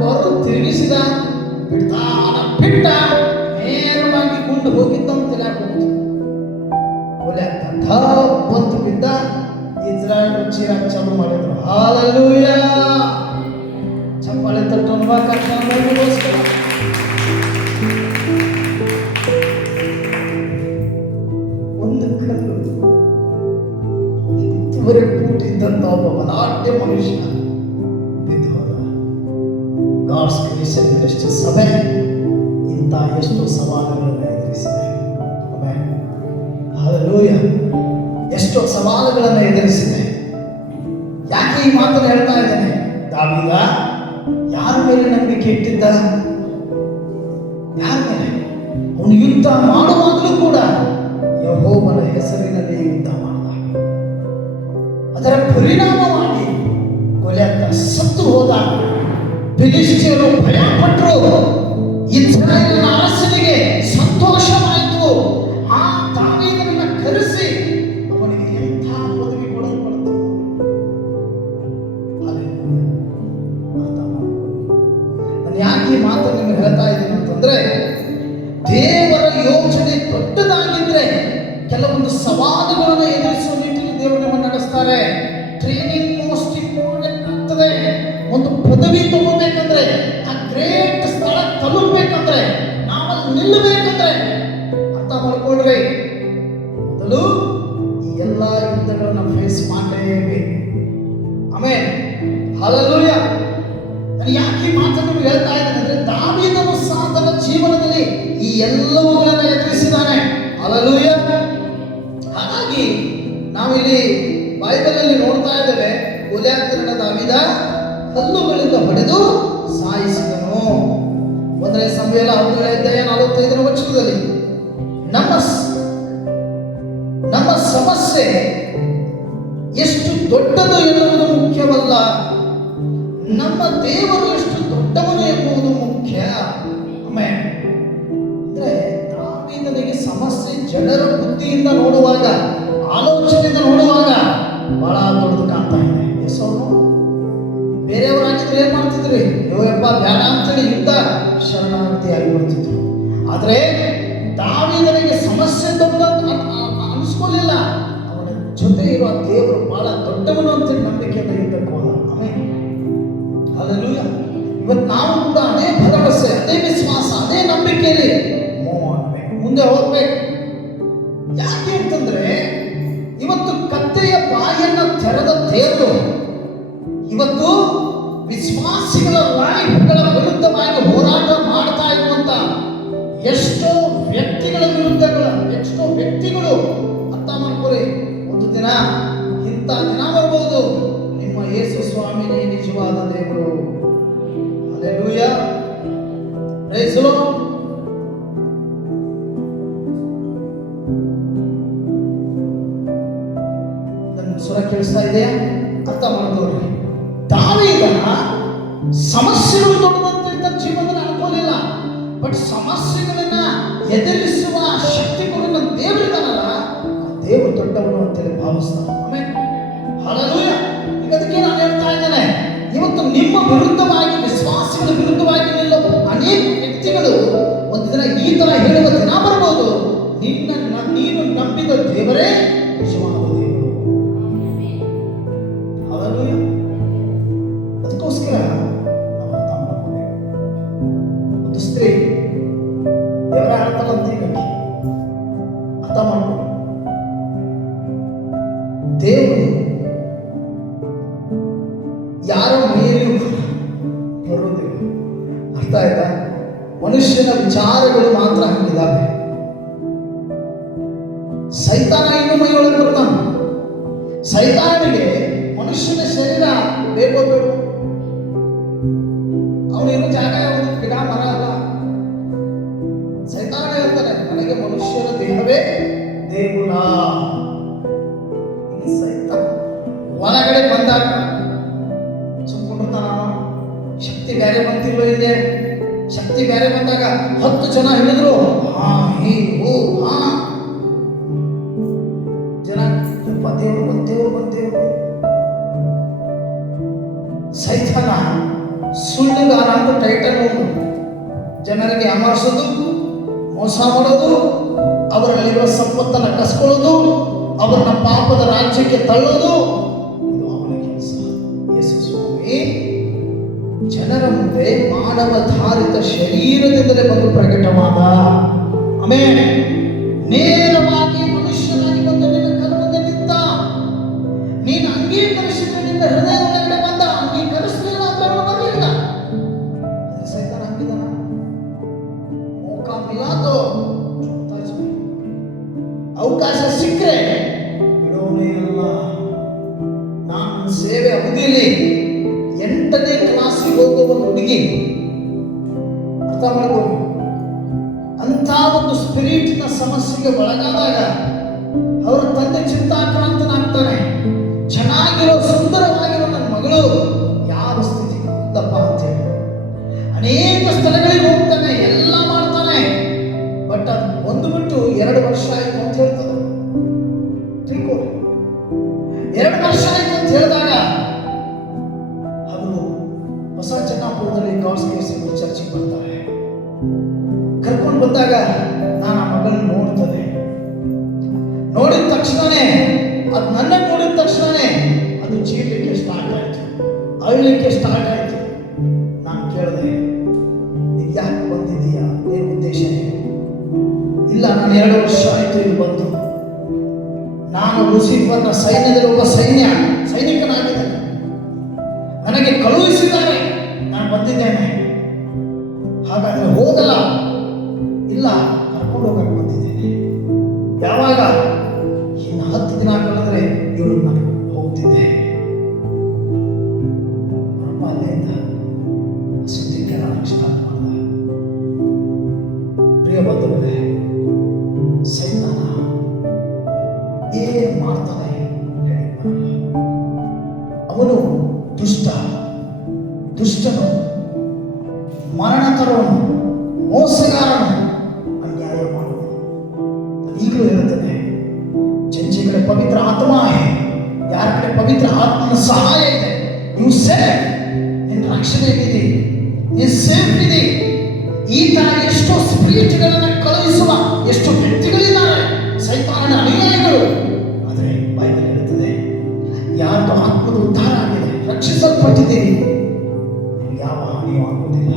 ಬರು ತಿರುಗಿಸಿದ, ಬಿಟ್ಟ, ನೇರವಾಗಿ ಗುಂಡು ಹೋಗಿದ್ದಂತ ತಿಳಿಯಾಕೋದು. ಗೊಲ್ಯಾತ ಬಂತು ಬಿದ್ದ. ಇಸ್ರಾಯೇಲ್ ಚೀರಾಕ್ ಚಾಲು ಮಾಡಿದ್ರು. ಹಲ್ಲೆಲೂಯಾ. ಚಪ್ಪಾಳೆ ತಟ್ಟೋಣ ಕರ್ತನಿಗೋಸ್ಕರ. ಒಂದು ಕಲ್ಲು ಇದುವರೆಗೆ ಕೂಟಿದ್ದಂತ ಒಬ್ಬ ಬಲಾಢ್ಯ ಮನುಷ್ಯ ಬಿದ್ದು ಹೋದ. ಗಾಡ್ಸ್ ಕ್ರಿಯೇಷನ್ ಮಿನಿಸ್ಟ್ರಿ ಸಭೆ ಇಂಥ ಎಷ್ಟು ಸವಾಲುಗಳನ್ನು ಎದುರಿಸಿದೆ. ಹಲ್ಲೆಲೂಯಾ. ಎಷ್ಟೋ ಸವಾಲುಗಳನ್ನು ಎದುರಿಸಿದೆ. ಯಾಕೆ ಈ ಮಾತನ್ನು ಹೇಳ್ತಾ ಇದ್ದೇನೆ? ದಾವೀದ ಯಾರ ಮೇಲೆ ನಂಬಿಕೆ ಇಟ್ಟಿದ್ದ? ಯಾರ ಮೇಲೆ? ಅವನು ಯುದ್ಧ ಮಾಡುವಾಗಲೂ ಕೂಡ ಯೆಹೋವನ ಹೆಸರಿನಲ್ಲಿ ಯುದ್ಧ ಮಾಡಿದ. ಅದರ ಪರಿಣಾಮವಾಗಿ ಗೊಲ್ಯಾತ ಸತ್ತು ಹೋದ. ಫಿಲಿಷ್ಟಿಯರು ಭಯಪಟ್ಟರು. ಇಸ್ರಾಯೇಲಿನ ಅರಸನಿಗೆ ಸಂತೋಷವಾಯಿತು. ಆ ದಾವೀದನನ್ನ ಕರೆಸಿ ಅವನಿಗೆ ಎಂಥ ಪದವಿ ಕೊಡಲ್ಪಡ್ತು. ನಾನು ಯಾಕೆ ಈ ಮಾತನ್ನು ನಿಮಗೆ ಹೇಳ್ತಾ ಇದ್ದೀನಿ ಅಂತಂದ್ರೆ, ದೇವರ ಯೋಚನೆ ದೊಡ್ಡದಾಗಿದ್ರೆ ಕೆಲವೊಂದು ಸವಾಲುಗಳನ್ನು ಎದುರಿಸುವ ನಿಟ್ಟಿನಲ್ಲಿ ದೇವರು ನಮ್ಮನ್ನು ನಡೆಸ್ತಾರೆ. ಟ್ರೈನಿಂಗ್ ಮೋಸ್ಟ್ ಇಂಪಾರ್ಟೆಂಟ್ ಆಗ್ತದೆ. ಒಂದು ಪದವಿ ತಗೋಬೇಕಂದ್ರೆ, ಆ ಗ್ರೇಟ್ ಸ್ಥಳ ತಲುಪಬೇಕಂದ್ರೆ, ನಾವಲ್ಲಿ ನಿಲ್ಲಬೇಕಂದ್ರೆ ಅರ್ಥ ಮಾಡ್ಕೊಳ್ರಿ, ಮೊದಲು ಈ ಎಲ್ಲ ಯುದ್ಧಗಳನ್ನ ಫೇಸ್ ಮಾಡಲೇಬೇಕು. ಆಮೇಲೆ ಹಲ್ಲೆಲೂಯಾ. ನಾನು ಯಾಕೆ ಈ ಮಾತನ್ನು ಹೇಳ್ತಾ ಇದ್ದೇನೆ ಅಂದ್ರೆ, ದಾವೀದನು ಸಹ ತನ್ನ ಜೀವನದಲ್ಲಿ ಈ ಎಲ್ಲವುಗಳನ್ನು ಎದುರಿಸಿದ್ದಾನೆ. ಹಲ್ಲೆಲೂಯಾ. ಹಾಗಾಗಿ ನಾವಿಲ್ಲಿ ಬೈಬಲ್ ಅಲ್ಲಿ ನೋಡ್ತಾ ಇದ್ದೇವೆ, ಗೊಲ್ಯಾತನನ್ನ ದಾವೀದ ಹಲ್ಲುಗಳಿಂದ ಹೊಡೆದು ಸಾಯಿಸಿದನು. 1 ಸಮುವೇಲ 17:45 ವಚನದಲ್ಲಿ ನಮ್ಮ ಸಮಸ್ಯೆ ಎಷ್ಟು ದೊಡ್ಡದು ಎನ್ನುವುದು ಮುಖ್ಯವಲ್ಲ, ನಮ್ಮ ದೇವರು ಎಷ್ಟು ದೊಡ್ಡವನು ಎಂಬುದು ಮುಖ್ಯ. ಆಮೇಲೆ ಅಂದ್ರೆ ದಾವೀದನಿಗೆ ಸಮಸ್ಯೆ ಜನರ ಬುದ್ಧಿಯಿಂದ ನೋಡುವಾಗ, ಆಲೋಚನೆಯಿಂದ ನೋಡುವಾಗ ಬಹಳ ದೊಡ್ಡದು ಕಾಣ್ತಾ ಇದೆ. ಎಸೋನು ಬೇರೆಯವರಾಗಿದ್ರೆ ಏನ್ ಮಾಡ್ತಿದ್ರಿ? ಯೋಯಪ್ಪ ಬೇಡ ಅಂತೇಳಿ ಯುದ್ಧ ಶರಣಾಗತಿ ಆಗಿಬಿಡ್ತಿದ್ರು. ಆದ್ರೆ ದಾವೀದನಿಗೆ ಸಮಸ್ಯೆ ದೊಡ್ಡ ಅನಿಸ್ಕೊಳ್ಳಿಲ್ಲ. ಅವನ ಜೊತೆ ಇರುವ ದೇವರು ಬಹಳ ದೊಡ್ಡವನು ಅಂತೇಳಿ ನಂಬಿಕೆಯಿಂದ ಯುದ್ಧಕ್ಕೆ ಹೋದ. ಆಮೇಲೆ ಹಲ್ಲೆಲೂಯಾ. ಇವತ್ತು ನಾವು ಕೂಡ ಅದೇ ಭರವಸೆ, ಅದೇ ವಿಶ್ವಾಸ, ಅದೇ ನಂಬಿಕೆಯಲ್ಲಿ ಮುಂದೆ ಹೋಗ್ಬೇಕು. ಯಾಕೆ ಅಂತಂದ್ರೆ, ಇವತ್ತು ಕತ್ತೆಯ ಬಾಯನ್ನ ತೆರೆದ ದೇವರು ಇವತ್ತು ವಿಶ್ವಾಸಿಗಳ ಲೈಫ್ಗಳ ವಿರುದ್ಧವಾಗಿ ಹೋರಾಟ ಮಾಡ್ತಾ ಇರುವಂತ ಎಷ್ಟೋ ವ್ಯಕ್ತಿಗಳು ಅರ್ಥ ಮಾಡ್ಕೊಳ್ಳಿ, ಒಂದು ದಿನ ಇಂಥ ದಿನ ಬರ್ಬೋದು, ನಿಮ್ಮ ಯೇಸು ಸ್ವಾಮಿನೇ ನಿಜವಾದ ದೇವರು. ಹಲ್ಲೆಲೂಯಾ. Praise the lord. ನನ್ನ ಸ್ವರ ಕೇಳಿಸ್ತಾ ಇದೆಯಾ? ಅರ್ಥ ಮಾಡ್ಕೊಳ್ಳಿ. ದಾವೀದನ ಸಮಸ್ಯೆಗಳು ದೊಡ್ಡದಂತ ಜೀವನದಲ್ಲಿ ಅನ್ಕೊಳ್ಳಿಲ್ಲ. ಬಟ್ ಸಮಸ್ಯೆಗಳನ್ನ ಎದುರಿಸುವ ಶಕ್ತಿ ಕೊಡುವ ದೇವರಿದಾನಲ್ಲ, ದೇವರು ದೊಡ್ಡವನು ಅಂತೇಳಿ ಭಾವಿಸ್ತಾನೆ. ಆಮೇಲೆ ಹಲ್ಲೆಲೂಯಾ. ಈಗ ಅದಕ್ಕೆ ನಾನು ಹೇಳ್ತಾ ಇದ್ದೇನೆ, ಇವತ್ತು ನಿಮ್ಮ ವಿರುದ್ಧವಾಗಿ, ವಿಶ್ವಾಸಿಗಳ ವಿರುದ್ಧವಾಗಿ ನಿಲ್ಲುವ ಅನೇಕ ವ್ಯಕ್ತಿಗಳು ಒಂದು ದಿನ ಈ ತರ ಹೇಳುವ ದಿನ ಬರ್ಬೋದು, ನೀನು ನಂಬಿದ ದೇವರೇ ನಿಜವಾದ ದೇವರು. ಹಲ್ಲೆಲೂಯಾ. ಅದಕ್ಕೋಸ್ಕರ ನಾವು ಅರ್ಥ ಮಾಡ್ಕೋಬೇಕು. ಒಂದು ಸ್ತ್ರೀ ದೇವರ ಆಡ್ತಾರಂತೀವಿ, ಅರ್ಥ ಮಾಡ್ಕೊ. ದೇವರು ಯಾರ ಮೇಲೂ ಬರೋದಿಲ್ಲ. ಅರ್ಥ ಆಯ್ತಾ? ಮನುಷ್ಯನ ವಿಚಾರಗಳು ಮಾತ್ರ ಹಂಗಿದ್ದಾವೆ. ಸೈತಾನ ಇನ್ನೂ ಮೈಯೊಳಗೆ ಬರ್ತಾನೆ. ಸೈತಾನಿಗೆ ಮನುಷ್ಯನ ಶರೀರ ಬೇಕೋ ಬೇಡ, ಅವನೇನು ಜಾಗ ಯಾವುದು, ಗಿಡ ಮರ ಅಲ್ಲ. ಸೈತಾನ ಹೇಳ್ತಾನೆ, ನನಗೆ ಮನುಷ್ಯನ ದೇಹವೇ ದೇಗುಲ. ಸೈತಾನ ಒಳಗಡೆ ಬಂದಾಗ ಸುಮ್ಕೊಂಡಿರ್ತಾನ. ಶಕ್ತಿ ಬೇರೆ ಬಂತಿಲ್ವ? ಇಲ್ಲಿ ಶಕ್ತಿ ಬೇರೆ ಬಂದಾಗ 10 ಜನ ಹೇಳಿದ್ರು ಜನ ದೇವರು. ಸೈತಾನ ಸುಳ್ಳುಗಾರ ಅಂತ ಟೈಟಲ್ ಉಂಟು. ಜನರಿಗೆ ಅಮರ್ಸೋದು, ಮೋಸ ಮಾಡೋದು, ಅವರಲ್ಲಿರುವ ಸಂಪತ್ತನ್ನು ಕಸ್ಕೊಳ್ಳೋದು, ಅವರನ್ನ ಪಾಪದ ರಾಜ್ಯಕ್ಕೆ ತಳ್ಳೋದು, ಇದು ಅವನ ಕೆಲಸ. ಯೇಸು ಸ್ವಾಮಿ ಜನರ ಮುಂದೆ ಮಾನವ ಧಾರಿತ ಶರೀರದಿಂದಲೇ ಬಂದು ಪ್ರಕಟವಾದ. ಆಮೇಲೆ ನೇರವಾಗಿ ಮನುಷ್ಯನಾಗಿ ಬಂದು ನಿನ್ನ ಕರ್ಮದ ನಿಂತ. ನೀನು ಅಂಗೀಕರಿಸಿದ ನಿನ್ನ ಹೃದಯ ಒಳಗಡೆ ಬಂದ. ಅಂಗೀಕರಿಸಲಿಲ್ಲ ಅಂದ್ರೆ ಅವನು ಬರಲಿಲ್ಲ. ಸೈತಾನ ಹಂಗಿದಾನ. ಮೋಕ ಮಿಲಾದು ಅವಕಾಶ ಸಿಕ್ಕರೆ ಬಿಡೋನೇ ಇಲ್ಲ. ನಾನು ಸೇವೆ ಅವಧಿಯಲ್ಲಿ 8ನೇ ಕ್ಲಾಸಿಗೆ ಹೋಗುವ ಒಂದು ಹುಡುಗಿ, ಅರ್ಥ ಮಾಡ್ಕೊಂಡು, ಅಂತ ಒಂದು ಸ್ಪಿರಿಟ್ನ ಸಮಸ್ಯೆಗೆ ಒಳಗಾದಾಗ ಅವರ ತಂದೆ ಚಿಂತಾಕ್ರಾಂತನಾಗ್ತಾನೆ. ಚೆನ್ನಾಗಿರೋ ಸುಂದರವಾಗಿರೋ ನನ್ನ ಮಗಳು ಯಾವ ಸ್ಥಿತಿ ಇಲ್ಲಪ್ಪ ಅಂತೇಳಿ ಅನೇಕ ಸ್ಥಳಗಳಿಗೆ ಹೋಗ್ತಾನೆ, ಎಲ್ಲ ಮಾಡ್ತಾನೆ. ಬಟ್ ಅದು ಒಂದು ಬಿಟ್ಟು 2 ವರ್ಷ ಆಯ್ತು ಅಂತ ಹೇಳ್ತದೆ. ತಿಳ್ಕೊ, 2 ವರ್ಷ ಆಯ್ತು ಅಂತ ಹೇಳಿದಾಗ ಅವರು ಹೊಸ ಚೆನ್ನಾಪುರದಲ್ಲಿ ಗಾಡ್ಸ್ ಕೇಸ್ ಚರ್ಚಿಗೆ ಬರ್ತಾರೆ. ಕರ್ಕೊಂಡು ಬಂದಾಗ ನಾನು ಆ ಮಗಳನ್ನ ನೋಡ್ತದೆ. ನೋಡಿದ ತಕ್ಷಣನೇ ಅದು ನನ್ನ ನೋಡಿದ ತಕ್ಷಣನೇ ಅದು ಚೀರ್ಲಿಕ್ಕೆ ಸ್ಟಾರ್ಟ್ ಆಯ್ತು, ಅಳಲಿಕ್ಕೆ ಸ್ಟಾರ್ಟ್ ಆಯ್ತು. ನಾನು ಕೇಳಿದೆ, ನೀನು ಯಾಕೆ ಬಂದಿದ್ದೀಯಾ, ಏನು ಉದ್ದೇಶ? ಇಲ್ಲ, ನಾನು 2 ವರ್ಷ ಆಯ್ತು ಇಲ್ಲಿ ಬಂದು. ನಾನು ಲೂಸಿಫರ್ನ ಸೈನ್ಯದಲ್ಲಿ ಒಬ್ಬ ಸೈನಿಕನಾಗಿದ್ದೇನೆ. ನನಗೆ ಕಳುಹಿಸಿದ್ದಾರೆ, ನಾನು ಬಂದಿದ್ದೇನೆ. ಹಾಗಾದ್ರೆ ಹೋಗಲ್ಲ? ಇಲ್ಲ, ಕರ್ಕೊಂಡು ಹೋಗಕ್ಕೆ ಬಂದಿದ್ದೇನೆ. ಯಾವಾಗ? ಇನ್ನು 10 ದಿನ ಕಳೆದ್ರೆ ಇವಳು ನಾನು ಹೋಗ್ತಿದ್ದೆ. ಅಲ್ಲಿಂದ ಸುದ್ದಿ ಕೇಳಕ್ಕೆ ಸ್ಟಾರ್ಟ್ ಮಾಡಿದ. ಪ್ರಿಯ ಬಂಧುಗಳೇ, ಸೈತಾನ ಏನ್ ಮಾಡ್ತಾನೆ ಹೇಳಿ ಬರಲ್ಲ. ಅವನು ದುಷ್ಟನು, ಮರಣ ತರುವನು, ಮೋಸಗಾರನು, ಅನ್ಯಾಯ ಮಾಡುವನು. ಈಗಲೂ ಇರುತ್ತದೆ. जिनके कड़े पवित्र आत्मा है, यार कड़े पवित्र आत्मನ ಸಹಾಯ ಇದೆ, ನೀವು ಸೇಫ್, ನಿನ್ನ ರಕ್ಷಣೆ ಇದೆ, ನೀ ಸೇಫ್ ಇದೆ. ಈ ತರ ಎಷ್ಟೋ ಸ್ಪಿರಿಟ್ಗಳನ್ನ ಕಳುಹಿಸುವ ಎಷ್ಟೋ ವ್ಯಕ್ತಿಗಳಿದ್ದಾರೆ, ಸೈತಾನನ ಅನುಯಾಯಿಗಳು. ಆದರೆ ಬೈಬಲ್ ಹೇಳುತ್ತದೆ, ಯಾರ್ದು ಆತ್ಮದ ಉದ್ಧಾರ ಆಗಿದೆ, ರಕ್ಷಿಸಲ್ಪಟ್ಟಿದ್ದೀರಿ, ನಿಮ್ಗೆ ಯಾವ ಹಾನಿಯೂ ಆಗುವುದಿಲ್ಲ.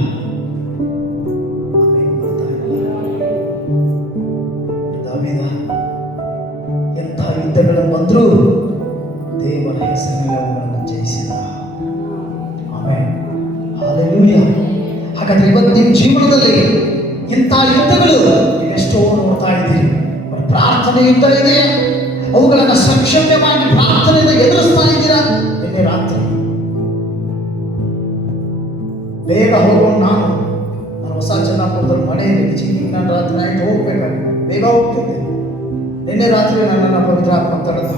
ಎಂಥ ಯುದ್ಧಗಳು ಬಂದರೂ ದೇವರ ಹೆಸರಿನಲ್ಲಿ ಅವುಗಳನ್ನು ಜಯಿಸಿದ. Amen, hallelujah. ಹಾಗಾದ್ರೆ ಇವತ್ತು ನಿಮ್ಮ ಜೀವನದಲ್ಲಿ ಇಂಥ ಯುದ್ಧಗಳು ಎಷ್ಟೋ ನೋಡ್ತಾ ಇದ್ದೀರಿ. ಪ್ರಾರ್ಥನೆ ಯುದ್ಧ ಇದೆ, ಅವುಗಳನ್ನು ಸಂಕ್ಷೇಪವಾಗಿ ಪ್ರಾರ್ಥನೆಯಿಂದ ಎದುರಿಸ್ತಾ ಇದ್ದೀರಾ. ನಿನ್ನೆ ರಾತ್ರಿ ಬೇಗ ಹೋಗೋಣ, ನಾನು ಹೊಸ ಚೆನ್ನಾಪುರದಲ್ಲಿ ಮನೆಯಲ್ಲಿ ಚಿಕ್ಕಿ, ನಾನು ರಾತ್ರಿ ಆಯ್ತು ಹೋಗ್ಬೇಕಾಗಿ ಬೇಗ ಹೋಗ್ತಿದ್ದೆ. ನಿನ್ನೆ ರಾತ್ರಿ ನನ್ನನ್ನು ಪವಿತ್ರ ಆತ್ಮ ತಡೆದ.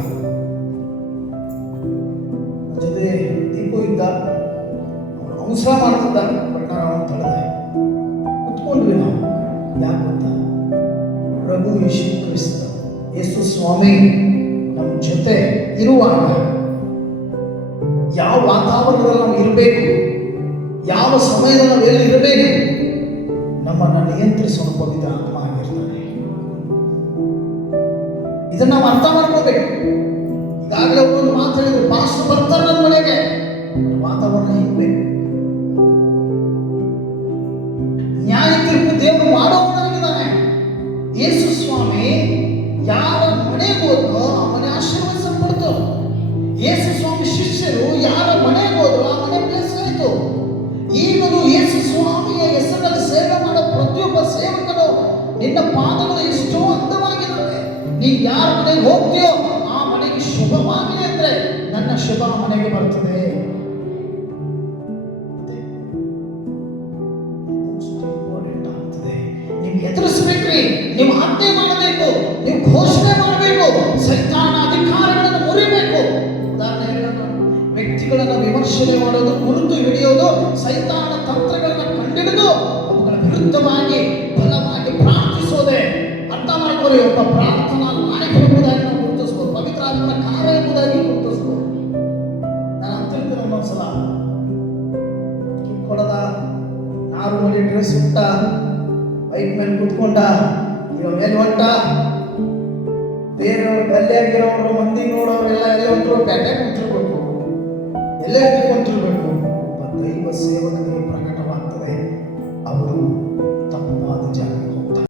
ಜೊತೆ ದೀಪು ಇದ್ದ, ಅವಸರ ಮಾಡ್ತಿದ್ದ, ಬಟ್ ನಾನು ಅವನು ತಡೆದೆ. ಕುತ್ಕೊಂಡ್ವಿ ನಾವು. ಯಾಕೆ ಗೊತ್ತಾ? ಪ್ರಭು ಯೇಸು ಸ್ವಾಮಿ ನಮ್ಮ ಜೊತೆ ಇರುವಾಗ ಯಾವ ವಾತಾವರಣದಲ್ಲಿ ನಾವು ಇರಬೇಕು, ಯಾವ ಸಮಯದಲ್ಲಿ ನಾವು ಎಲ್ಲಿ ಇರಬೇಕು, ನಮ್ಮನ್ನು ನಿಯಂತ್ರಿಸುವ ಪವಿತ್ರ ಆತ್ಮ ಆಗಿರ್ತಾನೆ. ಇದನ್ನ ನಾವು ಅರ್ಥ ಮಾಡ್ಕೋಬೇಕು. ಈಗಾಗಲೇ ಒಂದು ಮಾತು ಹೇಳಿದ್ರು, ಪಾಸ್ಟರ್ ಬರ್ತಾರೆ ನನ್ನ ಮನೆಗೆ, ವಾತಾವರಣ ಇರಬೇಕು. ನ್ಯಾಯ ತೀರ್ಪು ದೇವರು ಮಾಡೋನಾಗಿದ್ದಾನೆ. ಯೇಸು ಸ್ವಾಮಿ ಯಾವ ಮನೆಗೆ ಹೋದ್ರೋ ಆ ಮನೆ ಆಶೀರ್ವದಿಸಲ್ಪಡ್ತು. ಯೇಸು ಸ್ವಾಮಿ ಶಿಷ್ಯರು ಯಾರ ಮನೆಗೆ ಹೋದ್ರು ಆ ಮನೆ ಪ್ಲೇಸ್ ಆಯಿತು. ಈಗಲೂ ಯೇಸು ಸ್ವಾಮಿಯ ಹೆಸರಲ್ಲಿ ಸೇವೆ ಮಾಡೋ ಪ್ರತಿಯೊಬ್ಬ ಸೇವಕನು ನಿನ್ನ ಪಾದಗಳು ಎಷ್ಟೋ ಅಂದವಾಗಿರುತ್ತೆ. ನೀನು ಯಾರ ಮನೆಗೆ ಹೋಗ್ತೀಯೋ ಆ ಮನೆಗೆ ಶುಭವಾಗಿದೆ ಅಂದ್ರೆ ನನ್ನ ಶುಭ ಮನೆಗೆ ಬರ್ತದೆ. ನೀವು ಎದುರಿಸಬೇಕ್ರಿ, ನೀವು ಆಜ್ಞೆ ಮಾಡಬೇಕು, ನೀವು ಘೋಷಣೆ ಮಾಡಬೇಕು, ಸೈತಾನ ಅಧಿಕಾರಗಳನ್ನು ಮುರಿಬೇಕು. ಉದಾಹರಣೆ ಹೇಳೋಣ, ವ್ಯಕ್ತಿಗಳನ್ನು ವಿಮರ್ಶನೆ ಮಾಡೋದು, ಗುರುತು ಹಿಡಿಯೋದು, ಸೈತಾನ ತಂತ್ರಗಳನ್ನು ಕಂಡಿಡಿದು ಅವುಗಳ ವಿರುದ್ಧವಾಗಿ ಬಲವಾಗಿ ಪ್ರಾರ್ಥಿಸೋದೆ. ಅರ್ಥ ಮಾಡ್ಕೊಳ್ಳಿ, ಒಬ್ಬ ಪ್ರಾರ್ಥನಾ ನಾಯಕ ಎಂಬುದಾಗಿ ನಾವು ಗುರುತಿಸ್ಬೋದು, ಪವಿತ್ರ ಆತ್ಮನ ಕಾರ್ಯ ಎಂಬುದಾಗಿ ಗುರುತಿಸ್ಬೋದು. ನಾನು ಅಂತಿರ್ತೀನಿ ಒಂದೊಂದ್ಸಲ, ಕೊಡದ ನಾರು ನೋಡಿ ಡ್ರೆಸ್ ಇಟ್ಟ, ಬೈಕ್ ಮೇಲೆ ಕೂತ್ಕೊಂಡ, ಇವ ಮೇಲೆ ಹೊಂಟ, ಬೇರೆಯವರು ಗಲ್ಲಿಯಾಗಿರೋರು ಮಂದಿ ನೋಡೋರೆಲ್ಲ ಎಲ್ಲ ಹೊಂಟರು, ಪೇಟೆ ಕುಂತಿರ್ಬೇಕು, ಎಲ್ಲೇ ಕುಂತಿರ್ಬೇಕು. ಒಬ್ಬ ದೈವ ಸೇವಕನಿಗೆ